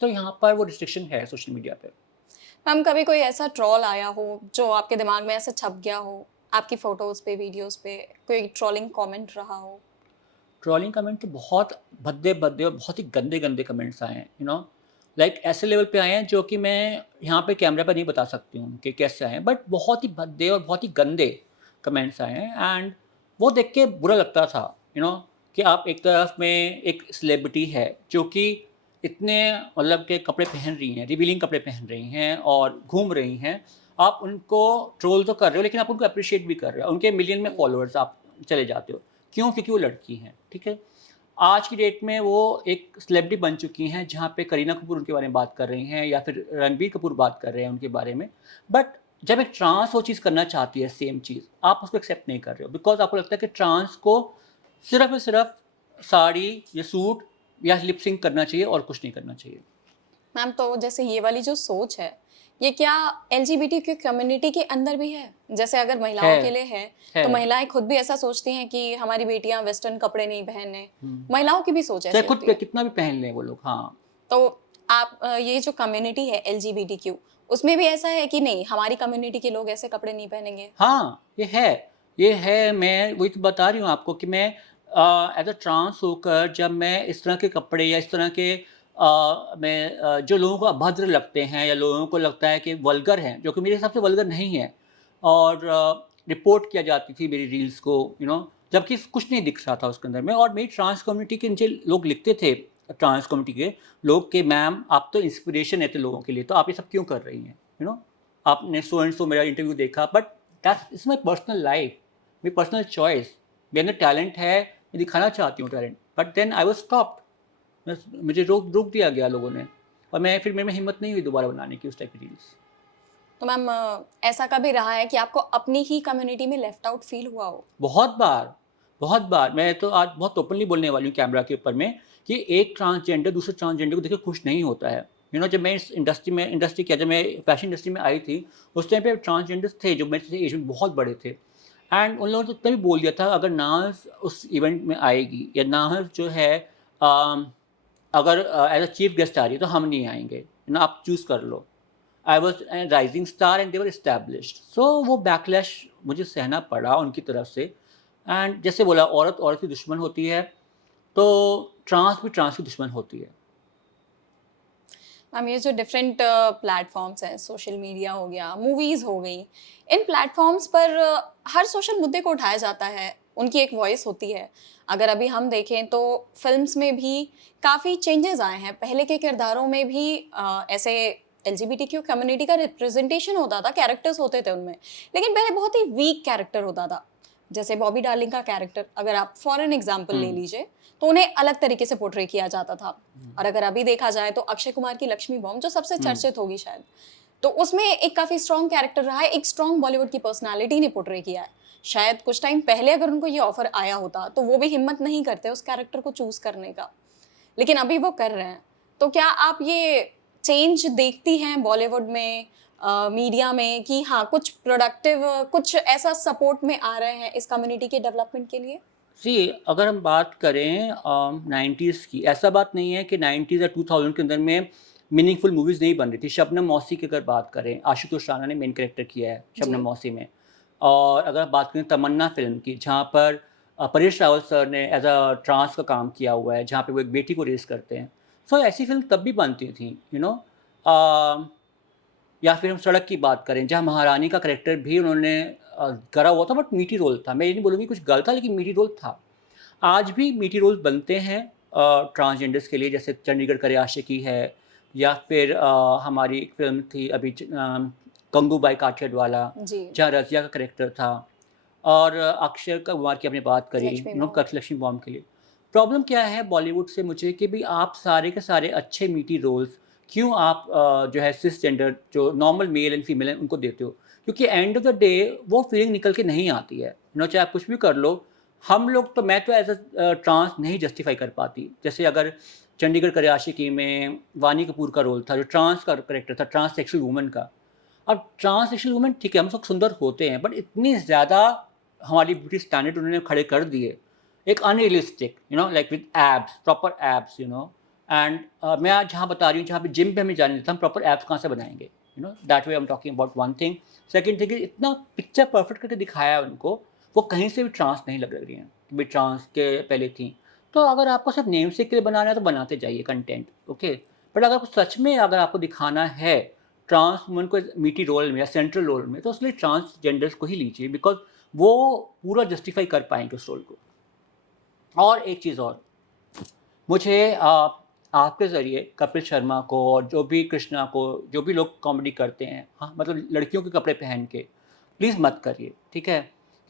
तो यहाँ पर वो रिस्ट्रिक्शन है सोशल मीडिया पे। मैम कभी कोई ऐसा ट्रोल आया हो जो आपके दिमाग में ऐसे छप गया हो, आपकी फ़ोटोज़ पे, वीडियोज़ पे, कोई ट्रोलिंग कमेंट रहा हो? ट्रोलिंग कमेंट तो बहुत भद्दे-भद्दे और बहुत ही गंदे-गंदे कमेंट्स आए हैं, यू नो। लाइक ऐसे लेवल पे आए हैं जो कि मैं यहाँ पे कैमरा पे नहीं बता सकती हूँ कि कैसे आए हैं, बट बहुत ही भद्दे और बहुत ही गंदे कमेंट्स आए हैं। एंड वो देख के बुरा लगता था, यू नो, कि आप एक तरफ में एक सेलिब्रिटी है जो कि इतने मतलब के कपड़े पहन रही हैं, रिवीलिंग कपड़े पहन रही हैं और घूम रही हैं। आप उनको ट्रोल तो कर रहे हो लेकिन आप उनको एप्रिशिएट भी कर रहे हो। उनके मिलियन में फॉलोअर्स आप चले जाते हो। क्यों? क्योंकि वो लड़की हैं, ठीक है? आज की डेट में वो एक सेलिब्रिटी बन चुकी हैं, जहाँ पे करीना कपूर उनके बारे में बात कर रही हैं या फिर रणबीर कपूर बात कर रहे हैं उनके बारे में। बट जब एक ट्रांस वो चीज़ करना चाहती है सेम चीज़, आप उसको एक्सेप्ट नहीं कर रहे हो बिकॉज़ आपको लगता है कि ट्रांस को सिर्फ़ और सिर्फ़ साड़ी या सूट या लिप सिंक करना चाहिए और कुछ नहीं करना चाहिए। मैम तो जैसे ये वाली जो सोच है, ये क्या एलजीबीटीक्यू कम्युनिटी के अंदर भी है? जैसे अगर महिलाओं है, के लिए है, है। तो महिलाएं खुद भी ऐसा सोचती हैं कि हमारी बेटियां वेस्टर्न कपड़े नहीं पहने। हुँ। महिलाओं की भी सोच चाहे ऐसी खुद होती पे है। कितना भी पहन लें वो लोग, हाँ। तो आप ये जो कम्युनिटी है एलजीबीटीक्यू, उसमें भी ऐसा है कि नहीं हमारी कम्युनिटी के लोग ऐसे कपड़े नहीं पहनेंगे? हाँ, ये है, मैं वही तो बता रही हूँ आपको कि मैं एज़ अ ट्रांस होकर जब मैं इस तरह के कपड़े या इस तरह के जो लोगों को अभद्र लगते हैं या लोगों को लगता है कि वल्गर हैं, जो कि मेरे हिसाब से वल्गर नहीं है और रिपोर्ट किया जाती थी मेरी रील्स को, यू नो, जबकि कुछ नहीं दिख रहा था उसके अंदर में। और मेरी ट्रांस कम्युनिटी के नीचे लोग लिखते थे, ट्रांस कम्युनिटी के लोग, कि मैम आप तो इंस्पिरेशन है थे लोगों के लिए, तो आप ये सब क्यों कर रही हैं? यू नो, आपने सो एंड सो मेरा इंटरव्यू देखा, but that's it's my personal life, मेरी पर्सनल चॉइस। मेरे अंदर टैलेंट है, मैं दिखाना चाहती हूँ talent, but then I was stopped. मुझे रोक रोक दिया गया लोगों ने और मैं फिर मेरे में हिम्मत नहीं हुई दोबारा बनाने की उस टाइप की रील्स। तो मैम ऐसा कभी रहा है कि आपको अपनी ही कम्युनिटी में लेफ्ट आउट फील हुआ हो? बहुत बार, बहुत बार। मैं तो आज बहुत ओपनली बोलने वाली हूँ कैमरा के ऊपर में कि एक ट्रांसजेंडर दूसरे ट्रांसजेंडर को देख के खुश नहीं होता है। यू नो, जब मैं इस इंडस्ट्री क्या, जब मैं फैशन इंडस्ट्री में आई थी, उस टाइम पे ट्रांसजेंडर्स थे जो मेरे से एज में बहुत बड़े थे। एंड उन लोगों ने तो इतना भी बोल दिया था, अगर नाज़ उस इवेंट में आएगी या नाज़ जो है अगर एज़ अ चीफ गेस्ट आ रही है तो हम नहीं आएँगे, यू नो, आप चूज़ कर लो। I was a rising star and they were established. So वो बैकलैश मुझे सहना पड़ा उनकी तरफ से। एंड जैसे बोला, औरत औरत की दुश्मन होती है, तो ट्रांस भी ट्रांस की दुश्मन होती है। मैम ये जो डिफरेंट प्लेटफॉर्म्स हैं, सोशल मीडिया हो गया, मूवीज हो गई, इन प्लेटफॉर्म्स पर हर सोशल मुद्दे को उठाया जाता है, उनकी एक वॉइस होती है। अगर अभी हम देखें तो फिल्म्स में भी काफ़ी चेंजेस आए हैं। पहले के किरदारों में भी ऐसे एलजीबीटीक्यू कम्युनिटी का रिप्रेजेंटेशन होता था, कैरेक्टर्स होते थे उनमें, लेकिन पहले बहुत ही वीक कैरेक्टर होता था। जैसे बॉबी डार्लिंग का कैरेक्टर अगर आप फॉर एन एग्जाम्पल ले हुँ, लीजिए, तो उन्हें अलग तरीके से पोर्ट्रे किया जाता था। हुँ, और अगर अभी देखा जाए तो अक्षय कुमार की लक्ष्मी बॉम्ब जो सबसे हुँ। चर्चित होगी शायद, तो उसमें एक काफ़ी स्ट्रॉन्ग कैरेक्टर रहा है, एक स्ट्रॉन्ग बॉलीवुड की पर्सनैलिटी ने पोर्ट्रे किया है। शायद कुछ टाइम पहले अगर उनको ये ऑफर आया होता, तो वो भी हिम्मत नहीं करते उस कैरेक्टर को चूज़ करने का। लेकिन अभी वो कर रहे हैं। तो क्या आप ये चेंज देखती हैं बॉलीवुड में, मीडिया में कि हाँ, कुछ प्रोडक्टिव, कुछ ऐसा सपोर्ट में आ रहे हैं इस कम्युनिटी के डेवलपमेंट के लिए? सी, अगर हम बात करें 90s की, ऐसा बात नहीं है कि 90s या 2000 के अंदर में मीनिंगफुल मूवीज़ नहीं बन रही थी। शबनम मौसी की अगर बात करें, आशुतोष राणा ने मेन कैरेक्टर किया है जी। शबनम मौसी में। और अगर बात करें तमन्ना फ़िल्म की, जहाँ पर परेश रावल सर ने एज़ अ ट्रांस का काम किया हुआ है, जहाँ पे वो एक बेटी को रेज़ करते हैं। सो ऐसी फ़िल्म तब भी बनती थी, अ, या फिर हम सड़क की बात करें, जहाँ महारानी का कैरेक्टर भी उन्होंने करा हुआ था, बट मीठी रोल था। मैं ये नहीं बोलूँगी कुछ गलत था, लेकिन मीठी रोल था। आज भी मीठी रोल बनते हैं ट्रांसजेंडर्स के लिए, जैसे चंडीगढ़ करे आशिकी है, या फिर हमारी एक फ़िल्म थी अभी गंगूबाई काठियाडवाला, जी। जहाँ रज़िया का कैरेक्टर था। और अक्षय कुमार की आपने बात करी, लक्ष्मी बॉम्ब। कक्ष लक्ष्मी बॉम्ब के लिए। प्रॉब्लम क्या है बॉलीवुड से मुझे कि भई आप सारे के सारे अच्छे मीठी रोल्स क्यों आप जो है सिसजेंडर जो नॉर्मल मेल एंड फीमेल हैं उनको देते हो? क्योंकि एंड ऑफ द डे वो फीलिंग निकल के नहीं आती है। चाहे आप कुछ भी कर लो, हम लोग तो मैं तो एज़ अ ट्रांस नहीं जस्टिफ़ाई कर पाती। जैसे अगर चंडीगढ़ करे आशिकी में वानी कपूर का रोल था, जो ट्रांस का कैरेक्टर था, ट्रांससेक्सुअल वुमन का। अब ट्रांसजेंडर वुमेन ठीक है, हम सब सुंदर होते हैं, बट इतनी ज़्यादा हमारी ब्यूटी स्टैंडर्ड उन्होंने खड़े कर दिए, एक unrealistic, like with abs, proper abs, and मैं आज जहाँ बता रही हूँ, जहाँ पे जिम पे हमें जाने देता, हम प्रॉपर एब्स कहाँ से बनाएंगे? That way I am talking about one thing. Second thing, इतना पिक्चर परफेक्ट करके दिखाया है उनको, वो कहीं से भी ट्रांस नहीं लग रही हैं कि भाई ट्रांस के पहले थी। तो अगर आपको सिर्फ नेम से के लिए बनाना है तो बनाते जाइए कंटेंट, ओके। बट अगर आपको सच में अगर आपको दिखाना है ट्रांस वुमन को मीटी रोल में या सेंट्रल रोल में, तो उसके लिए ट्रांसजेंडर्स को ही लीजिए, बिकॉज वो पूरा जस्टिफाई कर पाएंगे उस रोल को। और एक चीज़ और, मुझे आपके ज़रिए कपिल शर्मा को और जो भी कृष्णा को, जो भी लोग कॉमेडी करते हैं, हाँ, मतलब लड़कियों के कपड़े पहन के, प्लीज़ मत करिए, ठीक है?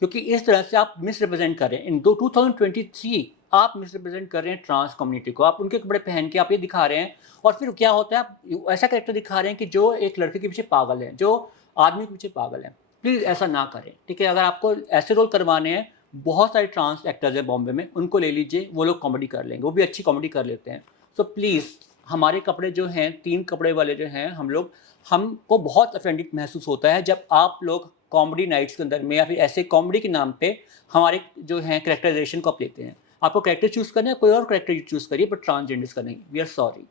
क्योंकि इस तरह से आप मिसरिप्रेजेंट कर रहे हैं। इन 2023 आप मिसरिप्रेजेंट कर रहे हैं ट्रांस कम्युनिटी को। आप उनके कपड़े पहन के आप ये दिखा रहे हैं, और फिर क्या होता है, आप ऐसा कैरेक्टर दिखा रहे हैं कि जो एक लड़के के पीछे पागल है, जो आदमी के पीछे पागल है। प्लीज़ ऐसा ना करें, ठीक है? अगर आपको ऐसे रोल करवाने हैं, बहुत सारे ट्रांस एक्टर्स हैं बॉम्बे में, उनको ले लीजिए, वो लोग कॉमेडी कर लेंगे, वो भी अच्छी कॉमेडी कर लेते हैं। सो प्लीज़ हमारे कपड़े जो हैं, 3 कपड़े वाले जो हैं हम लोग, हमको बहुत ऑफेंडेड महसूस होता है जब आप लोग कॉमेडी नाइट्स के अंदर में या फिर ऐसे कॉमेडी के नाम पे हमारे जो हैं कैरेक्टराइजेशन को आप लेते हैं। आपको कैरेक्टर चूज़ करना है, कोई और कैरेक्टर चूज़ करिए, बट ट्रांसजेंडर्स का नहीं। We are sorry.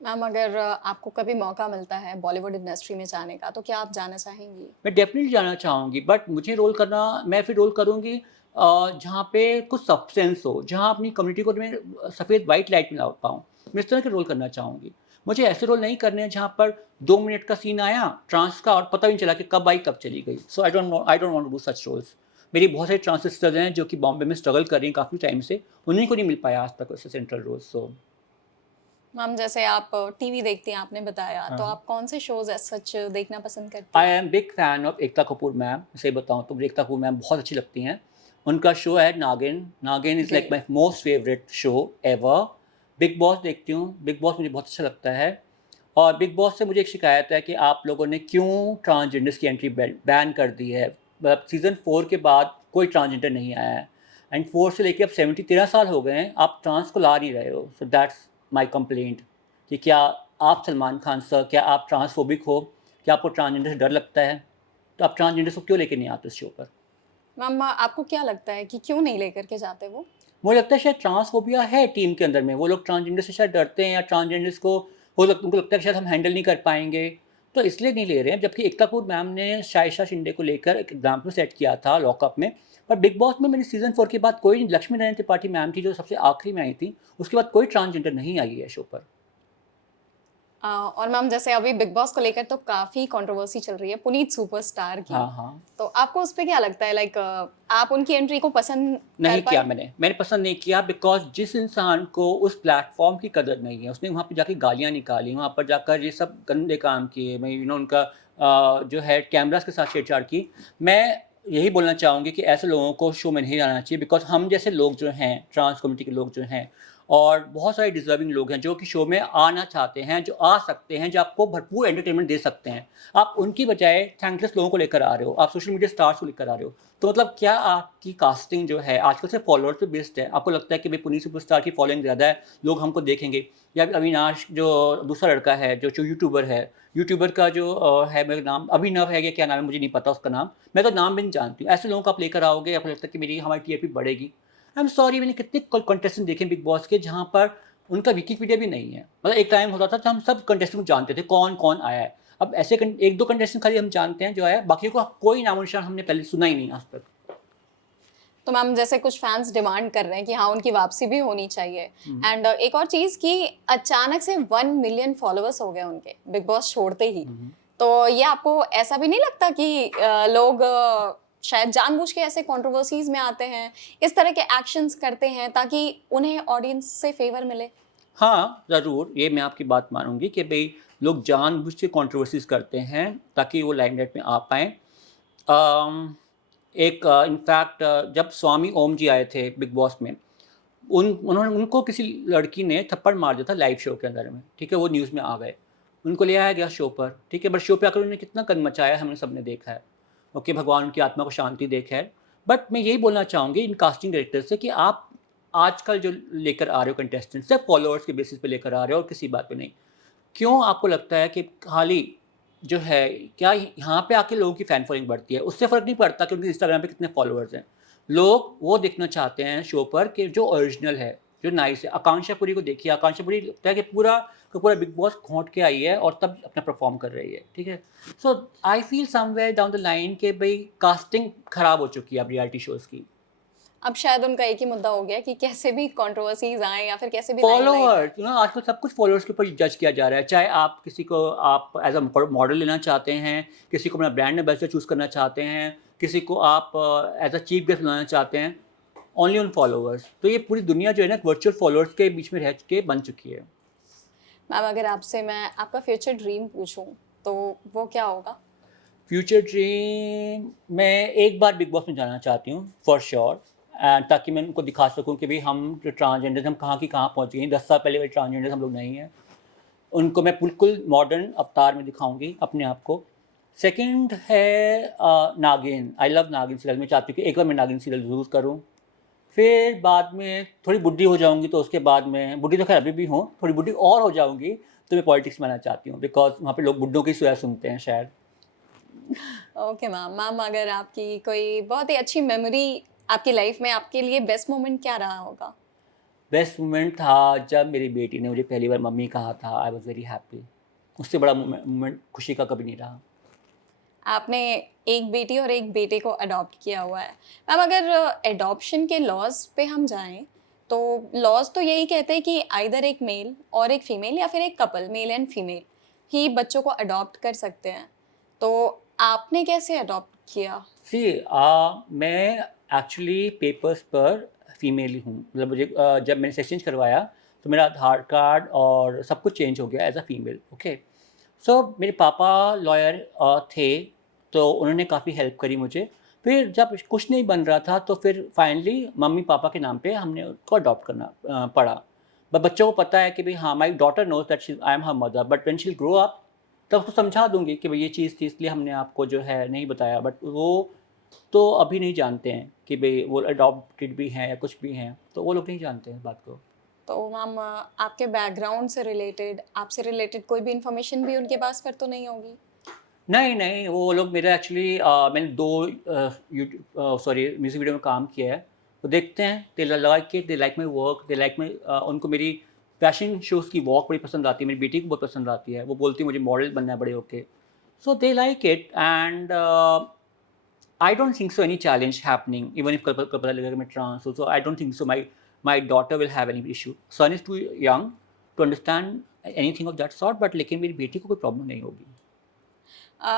मैम, अगर आपको कभी मौका मिलता है बॉलीवुड इंडस्ट्री में जाने का, तो क्या आप जाना चाहेंगी? मैं डेफ़िनेटली जाना चाहूँगी, बट मुझे रोल करना, मैं फिर रोल करूँगी जहाँ पे कुछ सब्सटेंस हो, जहाँ अपनी कम्युनिटी को मैं सफ़ेद व्हाइट लाइट में ला पाऊँ। मैं इस तरह के रोल करना चाहूँगी। मुझे ऐसे रोल नहीं करने हैं जहाँ पर 2 मिनट का सीन आया ट्रांस का और पता भी नहीं चला कि कब आई कब चली गई। So I don't want to do such roles. मेरी बहुत सारी ट्रांस सिस्टर्स हैं जो कि बॉम्बे में स्ट्रगल कर रही हैं काफ़ी टाइम से, उन्हीं को नहीं मिल पाया आज तक वैसे सेंट्रल रोल्स। सो मैम, जैसे आप टीवी देखती हैं, आपने बताया, तो हाँ। आप कौन से शोज़ एज़ सच देखना पसंद करती आई हैं? Am big fan of Ekta Kapoor ma'am. सही बताऊँ तो मुझे एकता कपूर मैम बहुत अच्छी लगती हैं। उनका शो है नागिन। नागिन इज़ लाइक जी। My most favourite show ever. Big boss देखती हूँ। बिग बॉस मुझे बहुत अच्छा लगता है। और बिग बॉस से मुझे एक शिकायत है कि आप लोगों ने क्यों ट्रांसजेंडर्स की एंट्री बैन कर दी है। मतलब सीज़न 4 के बाद कोई ट्रांसजेंडर नहीं आया है, एंड 4 से लेके अब 13 साल हो गए हैं, आप ट्रांस को ला नहीं रहे हो। सो दैट्स माई कंप्लेंट कि क्या आप सलमान खान सर, क्या आप ट्रांसफोबिक हो? क्या आपको ट्रांसजेंडर से डर लगता है? तो आप ट्रांसजेंडर्स को क्यों लेके नहीं आते उस शो पर? मैम, आपको क्या लगता है कि क्यों नहीं लेकर के जाते वो? मुझे लगता है शायद ट्रांसफोबिया है टीम के अंदर में। वो लोग ट्रांसजेंडर से शायद डरते हैं, या ट्रांसजेंडर्स को उनको लगता है कि शायद हम हैंडल नहीं कर पाएँगे, तो इसलिए नहीं ले रहे हैं। जबकि एकता कपूर मैम ने शाइशा शिंदे को लेकर एक एग्ज़ाम्पल सेट किया था लॉकअप में। पर बिग बॉस में मैंने सीज़न 4 के बाद कोई नहीं, लक्ष्मी नारायण त्रिपाठी मैम थी जो सबसे आखिरी में आई थी, उसके बाद कोई ट्रांसजेंडर नहीं आई है शो पर। और मैम, जैसे अभी बिग बॉस को लेकर तो काफ़ी कंट्रोवर्सी चल रही है पुनीत सुपरस्टार की। हाँ, हाँ। तो आपको उस पे क्या लगता है, लाइक आप उनकी एंट्री को पसंद नहीं कर किया पाए? मैंने पसंद नहीं किया, बिकॉज़ जिस इंसान को उस प्लेटफ़ॉर्म की कदर नहीं है, उसने वहाँ पे जाके गालियाँ निकाली, वहाँ पर जाकर ये सब गंदे काम किए, मैं उनका जो है कैमराज़ के साथ छेड़छाड़ की। मैं यही बोलना चाहूँगी कि ऐसे लोगों को शो में नहीं आना चाहिए, बिकॉज़ हम जैसे लोग जो हैं, ट्रांस कम्युनिटी के लोग जो हैं, और बहुत सारे डिज़र्विंग लोग हैं जो कि शो में आना चाहते हैं, जो आ सकते हैं, जो आपको भरपूर एंटरटेनमेंट दे सकते हैं। आप उनकी बजाय थैंकलेस लोगों को लेकर आ रहे हो, आप सोशल मीडिया स्टार्स को लेकर आ रहे हो। तो मतलब क्या आपकी कास्टिंग जो है आजकल सिर्फ फॉलोअर्स पे बेस्ड है? आपको लगता है कि भाई पुनीत सुपरस्टार की फॉलोइंग ज़्यादा है, लोग हमको देखेंगे, या फिर अविनाश जो दूसरा लड़का है जो यूट्यूबर है, यूट्यूबर का जो है, मेरा नाम अभिनव है या क्या नाम है मुझे नहीं पता उसका नाम, मैं तो नाम भी नहीं जानती हूँ। ऐसे लोगों को आप लेकर आओगे, आपको लगता है कि मेरी हमारी टीआरपी बढ़ेगी। आई एम सॉरी, मैंने कितने कंटेस्टेंट देखे बिग बॉस के जहाँ पर उनका विकिपीडिया भी नहीं है। मतलब एक टाइम होता था जब हम सब कंटेस्टेंट को जानते थे कौन कौन आया है। अब ऐसे एक दो कंटेस्टेंट खाली हम जानते हैं जो आया, बाकी को कोई नामो निशान हमने पहले सुना ही नहीं आज तक। तो मैम जैसे कुछ फैंस डिमांड कर रहे हैं कि हाँ उनकी वापसी भी होनी चाहिए, एंड एक और चीज कि अचानक से 1 मिलियन फॉलोअर्स हो गए उनके बिग बॉस छोड़ते ही, तो ये आपको ऐसा भी नहीं लगता कि लोग शायद जानबूझ के ऐसे कंट्रोवर्सीज में आते हैं, इस तरह के एक्शंस करते हैं ताकि उन्हें ऑडियंस से फेवर मिले? हाँ, ज़रूर, ये मैं आपकी बात मानूँगी कि भई लोग जानबूझ के कंट्रोवर्सीज़ करते हैं ताकि वो लाइमलाइट में आ पाएँ। एक इनफैक्ट जब स्वामी ओम जी आए थे बिग बॉस में, उन्होंने उनको किसी लड़की ने थप्पड़ मार दिया था लाइव शो के अंदर में, ठीक है? वो न्यूज़ में आ गए। उनको ले आया गया शो पर, ठीक है? बट शो पे आकर उन्होंने कितना गंद मचाया हमने सबने देखा है। ओके, भगवान उनकी आत्मा को शांति दे खैर। बट मैं यही बोलना चाहूँगी इन कास्टिंग डायरेक्टर से कि आप आजकल जो लेकर आ रहे हो कंटेस्टेंट, सिर्फ फॉलोअर्स के बेसिस पे लेकर आ रहे हो और किसी बात पे नहीं। क्यों आपको लगता है कि खाली जो है क्या यहाँ पे आके लोगों की फ़ैन फॉलोइंग बढ़ती है? उससे फ़र्क नहीं पड़ता कि उनके इंस्टाग्राम पे कितने फॉलोअर्स हैं। लोग वो देखना चाहते हैं शो पर कि जो ओरिजिनल है, जो नाइस है। आकांक्षा पुरी को देखिए, आकांक्षा पुरी लगता है कि पूरा का पूरा बिग बॉस घोंट के आई है और तब अपना परफ़ॉर्म कर रही है, ठीक है? So I feel somewhere down the line कि भई कास्टिंग ख़राब हो चुकी है अब रियलिटी शोज़ की। अब शायद उनका एक ही मुद्दा हो गया कि कैसे भी कंट्रोवर्सीज आए या फिर कैसे भी limelight फॉलोअर्स, आजकल सब कुछ फॉलोअर्स के ऊपर जज किया जा रहा है। चाहे आप किसी को आप एज़ अ मॉडल लेना चाहते हैं, किसी को अपना ब्रांड एम्बेसडर चूज़ करना चाहते हैं, किसी को आप एज़ अ चीफ गेस्ट बनाना चाहते हैं, ओनली ऑन फॉलोअर्स। तो ये पूरी दुनिया जो है ना वर्चुअल फॉलोअर्स के बीच में रह के बन चुकी है। मैम अगर आपसे मैं आपका फ्यूचर ड्रीम पूछूं तो वो क्या होगा? फ्यूचर ड्रीम, मैं एक बार बिग बॉस में जाना चाहती हूँ फॉर श्योर, ताकि मैं उनको दिखा सकूँ कि भाई हम जो ट्रांसजेंडर्स हम कहाँ की कहाँ पहुँच गए हैं। 10 साल पहले वाले ट्रांसजेंडर्स हम लोग नहीं हैं। उनको मैं बिल्कुल मॉडर्न अवतार में दिखाऊँगी अपने आप को। सेकंड है नागिन। आई लव नागिन सीरियल। मैं चाहती हूँ कि एक बार मैं नागिन सीरियल ज़रूर करूँ। फिर बाद में थोड़ी बुड्ढी हो जाऊँगी तो उसके बाद में, बुड्ढी तो खैर अभी भी हूँ, थोड़ी बुड्ढी और हो जाऊँगी तो मैं पॉलिटिक्स में आना चाहती हूँ, बिकॉज़ वहाँ पे लोग बुड्ढों की सुना सुनते हैं शायद। Okay ma'am. मैम अगर आपकी कोई बहुत ही अच्छी मेमोरी आपकी लाइफ में, आपके लिए बेस्ट मोमेंट क्या रहा होगा? बेस्ट मोमेंट था जब मेरी बेटी ने मुझे पहली बार मम्मी कहा था। I was very happy. उससे बड़ा मोमेंट खुशी का कभी नहीं रहा। आपने एक बेटी और एक बेटे को अडॉप्ट किया हुआ है। मैम अगर एडॉप्शन के लॉज पे हम जाएं तो लॉज तो यही कहते हैं कि आइदर एक मेल और एक फीमेल या फिर एक कपल मेल एंड फीमेल ही बच्चों को अडॉप्ट कर सकते हैं। तो आपने कैसे अडॉप्ट किया? सी मैं एक्चुअली पेपर्स पर फीमेल ही हूँ। मतलब मुझे जब मैंने सेक्स चेंज करवाया तो मेरा आधार कार्ड और सब कुछ चेंज हो गया एज अ फीमेल। ओके, सो मेरे पापा लॉयर थे, तो उन्होंने काफ़ी हेल्प करी मुझे। फिर जब कुछ नहीं बन रहा था तो फिर फाइनली मम्मी पापा के नाम पे हमने उसको अडॉप्ट करना पड़ा। बट बच्चों को पता है कि भाई हाँ, my daughter knows that she I am her mother, but when she will grow up तब उसको समझा दूँगी कि भाई ये चीज़ थी इसलिए हमने आपको जो है नहीं बताया। बट वो तो अभी नहीं जानते हैं कि भाई वो अडॉप्टेड भी हैं या कुछ भी हैं, तो वो लोग नहीं जानते हैं इस बात को। तो मैम आपके बैकग्राउंड से रिलेटेड, आपसे रिलेटेड कोई भी इंफॉर्मेशन भी उनके पास फिर तो नहीं होगी? नहीं, नहीं, वो लोग मेरा एक्चुअली मैंने 2 म्यूज़िक वीडियो में काम किया है। वो देखते हैं, दे like it, they like my work, they like my उनको मेरी फैशन शोज़ की वॉक बड़ी पसंद आती है, मेरी बेटी को बहुत पसंद आती है। वो बोलती है मुझे मॉडल बनना है बड़े होके। So they like it and I don't think so any challenge happening even if कल पता लगेगा मैं ट्रांस हूँ, so I don't think so my daughter will have any issue. Son is too young to understand anything of that sort, but लेकिन मेरी बेटी को कोई प्रॉब्लम नहीं होगी।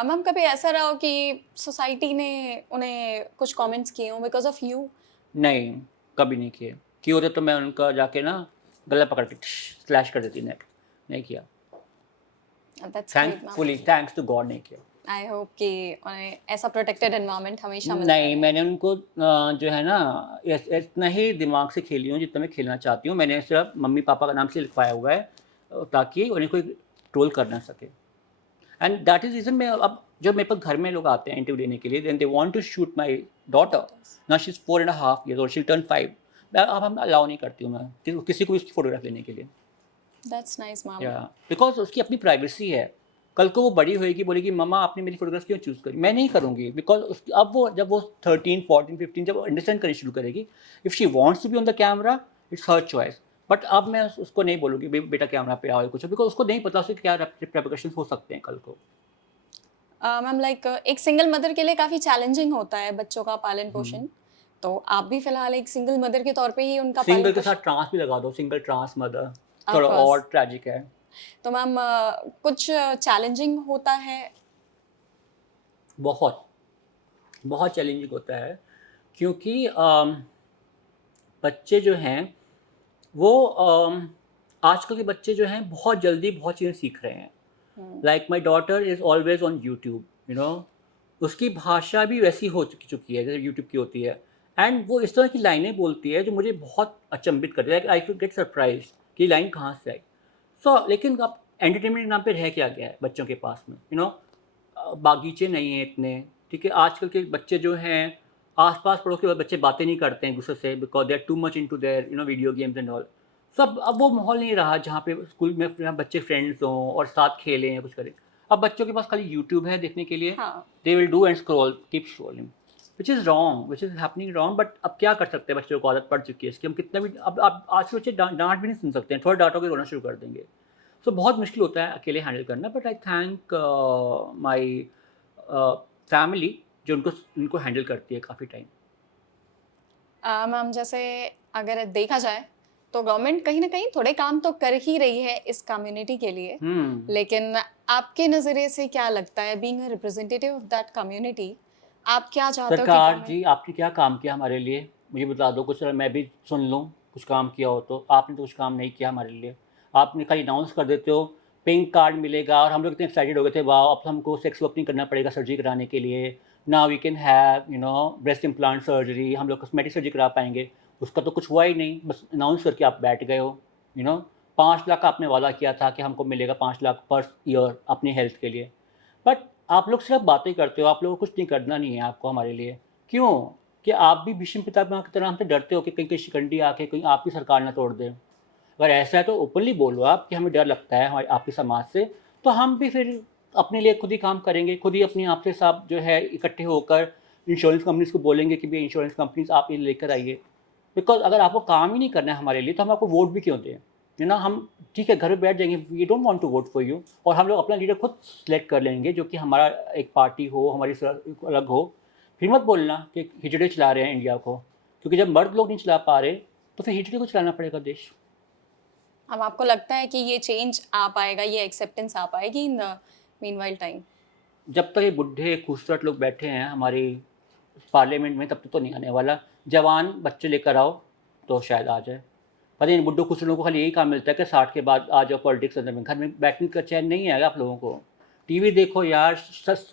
मैम कभी ऐसा रहा हो कि सोसाइटी ने उन्हें कुछ कमेंट्स किए हों बिकॉज ऑफ यू? नहीं, कभी नहीं किए। किए होते तो मैं उनका जाके ना गला पकड़ के स्लैश कर देती नेक। नहीं किया। That's great ma'am. Thankfully thanks to God नहीं किया। आई होप कि उन्हें ऐसा प्रोटेक्टेड एनवायरनमेंट हमेशा मिलता नहीं, रहे। मैंने उनको जो है ना इतना ही दिमाग से खेली हूँ जितना मैं खेलना चाहती हूँ। मैंने सिर्फ मम्मी-पापा का नाम से लिखवाया हुआ है ताकि उन्हें कोई ट्रोल कर ना सके। एंड दैट इज़ रीज़न मैं अब जब मेरे पास घर में लोग आते हैं इंटरव्यू देने के लिए, then they want to shoot my daughter. Now she is 4 and a half years old, she will turn 5। मैं अब हम अलाउ नहीं करती हूँ मैं किसी को भी उसकी फ़ोटोग्राफ लेने के लिए। That's nice ma'am. या बिकॉज़ उसकी अपनी प्राइवेसी है। कल को वो बड़ी होएगी, बोलेगी मम्मा आपने मेरी फ़ोटोग्राफ क्यों चूज़ करी? मैं नहीं करूँगी बिकॉज़ उसकी अब वो जब वो 13, 14, 15 जब वो अंडरस्टैंड करनी शुरू करेगी, if she wants to be on the camera, it's her choice. But अब मैं उसको नहीं बोलूँगी बेटा कैमरा पे आओ कुछ, बिकॉज उसको नहीं पता उसके क्या रेप्रिकॉशंस हो सकते हैं कल को। मैम लाइक एक सिंगल मदर के लिए काफ़ी चैलेंजिंग होता है बच्चों का पालन पोषण, तो आप भी फिलहाल एक सिंगल मदर के तौर पे ही उनका पालन सिंगल के पोषण। साथ ट्रांस भी लगा दो, सिंगल ट्रांस मदर, Of थोड़ा course. और ट्रेजिक है। तो मैम कुछ चैलेंजिंग होता है? बहुत बहुत चैलेंजिंग होता है, क्योंकि बच्चे जो हैं वो आजकल के बच्चे जो हैं बहुत जल्दी बहुत चीज़ें सीख रहे हैं। Like my daughter is always on YouTube, you know, उसकी भाषा भी वैसी हो चुकी है जैसे यूट्यूब की होती है, एंड वो इस तरह की लाइनें बोलती है जो मुझे बहुत अचंभित करती है। आई गेट सरप्राइज कि लाइन कहाँ से आई। लेकिन अब एंटरटेनमेंट के नाम पे रह क्या गया है बच्चों के पास में, यू नो, बागीचे नहीं हैं इतने, ठीक है। आजकल के बच्चे जो हैं आसपास पड़ोस के बच्चे बातें नहीं करते हैं दूसरे से, because they are too much into their video games and all. सब अब वो माहौल नहीं रहा जहाँ पे स्कूल में बच्चे फ्रेंड्स हों और साथ खेलें या कुछ करें। अब बच्चों के पास खाली यूट्यूब है देखने के लिए, हाँ। They will do and scroll, keep scrolling, which is wrong, which is happening wrong. But अब क्या कर सकते हैं, बच्चों को आदत पड़ चुकी है इसकी, हम कितना भी अब आज के बच्चे डांट भी नहीं सुन सकते हैं, थोड़ा डांटोगे रोना शुरू कर देंगे। सो बहुत मुश्किल होता है अकेले हैंडल करना। But I thank my family जो उनको हैंडल करती है काफ़ी टाइम। मैम जैसे अगर देखा जाए तो गवर्नमेंट कहीं ना कहीं थोड़े काम तो कर ही रही है इस कम्युनिटी के लिए, लेकिन आपके नज़रिए से क्या लगता है, being a representative of that community, आप क्या चाहते हो कि सरकार government- जी आपने क्या काम किया हमारे लिए, मुझे बता दो कुछ, मैं भी सुन लूँ कुछ काम किया हो तो। आपने तो कुछ काम नहीं किया हमारे लिए। आपने खाली अनाउंस कर देते हो पिंक कार्ड मिलेगा और हम लोग इतने एक्साइटेड हो गए थे, वाह अब हमको सेक्स वर्क नहीं करना पड़ेगा सर्जरी कराने के लिए, ना we can have breast implant surgery, हम लोग कॉस्मेटिक सर्जरी करा पाएंगे। उसका तो कुछ हुआ ही नहीं, बस अनाउंस करके आप बैठ गए हो। 5 लाख का आपने वादा किया था कि हमको मिलेगा 5 लाख पर ईयर अपनी हेल्थ के लिए, बट आप लोग सिर्फ बातें करते हो, आप लोगों को कुछ नहीं करना नहीं है आपको हमारे लिए। क्यों? कि आप भी भीष्म पितामह की तरह हमसे डरते हो कि कहीं कहीं शिकंडी आके कहीं आपकी सरकार ना तोड़ दे। अगर ऐसा है तो ओपनली बोलो आप कि हमें डर लगता है हमारे आपके समाज से, तो हम भी फिर अपने लिए खुद ही काम करेंगे, खुद ही अपनी आपसे साथ जो है इकट्ठे होकर इंश्योरेंस कंपनीज़ को बोलेंगे कि भई इंश्योरेंस कंपनीज़ आप ये लेकर आइए। बिकॉज़ अगर आपको काम ही नहीं करना है हमारे लिए तो हम आपको वोट भी क्यों दें? हम ठीक है घर पे बैठ जाएंगे, we don't want to vote for you, और हम लोग अपना लीडर खुद सेलेक्ट कर लेंगे जो कि हमारा एक पार्टी हो, हमारी अलग हो। फिर मत बोलना कि हिजड़े चला रहे हैं इंडिया को, क्योंकि जब मर्द लोग नहीं चला पा रहे तो फिर हिजड़े को चलाना पड़ेगा देश। अब आपको लगता है कि ये चेंज आ पाएगा, ये एक्सेप्टेंस आ पाएगी इन द मीनवाइल टाइम? जब तक ये बुढ़े खूबसूरत लोग बैठे हैं हमारी पार्लियामेंट में तब तक तो नहीं आने वाला। जवान बच्चे लेकर आओ तो शायद आ जाए। पता नहीं बुड्ढों खूबसूरत लोगों को खाली यही काम मिलता है कि 60 के बाद आ जाओ पॉलिटिक्स अंदर में, घर में बैठने का चैन नहीं आएगा आप लोगों को। टीवी देखो यार,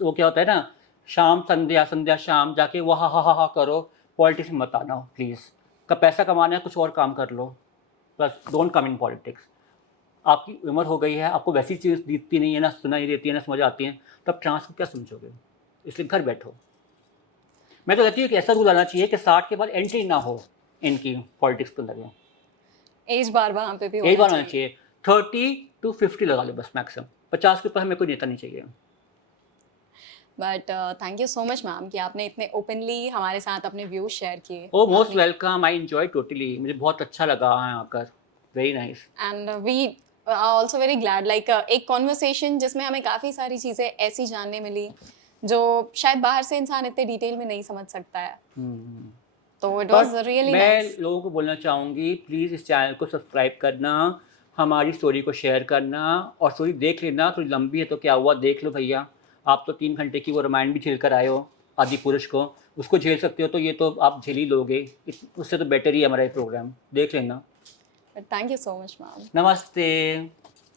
वो क्या होता है ना, शाम संध्या संध्या शाम जाके वो हा करो, पॉलिटिक्स में मत आना प्लीज़। का पैसा कमाना है कुछ और काम कर लो, बस डोंट कम इन पॉलिटिक्स। आपकी उम्र हो गई है, आपको वैसी चीज़ दिखती नहीं है, ना सुनाई देती है, ना समझ आती है, तब ट्रांस को क्या समझोगे? इसलिए घर बैठो। मैं तो कहती हूँ कि ऐसा रूल आना चाहिए कि 60 के बाद एंट्री ना हो इनकी पॉलिटिक्स के अंदर में। एज बार वहाँ पे भी एक होना बार होना चाहिए। चाहिए, 30 to 50 लगा लो बस मैक्सिमम, 50 के ऊपर हमें कोई नेता नहीं चाहिए। But thank you so much ma'am कि आपने इतने ओपनली हमारे साथ अपने व्यूज शेयर किए। Oh most welcome, I enjoy totally, मुझे बहुत अच्छा लगा यहाँ आकर, very nice. And we are also very glad, like एक कॉन्वर्सेशन जिसमें हमें काफ़ी सारी चीज़ें ऐसी जानने मिली जो शायद बाहर से इंसान इतने डिटेल में नहीं समझ सकता है। तो इट वाज रियली मैं नाइस। लोगों को बोलना चाहूँगी प्लीज़ इस चैनल को सब्सक्राइब करना, हमारी स्टोरी को शेयर करना, और स्टोरी देख लेना, थोड़ी लंबी है तो क्या हुआ, देख लो भैया। आप तो 3 घंटे की वो रामायण भी झेल कर आए हो आदि पुरुष को, उसको झेल सकते हो तो ये तो आप झेल ही लोगे, उससे तो बेटर ही है हमारा ये प्रोग्राम, देख लेना। Thank you so much ma'am. नमस्ते।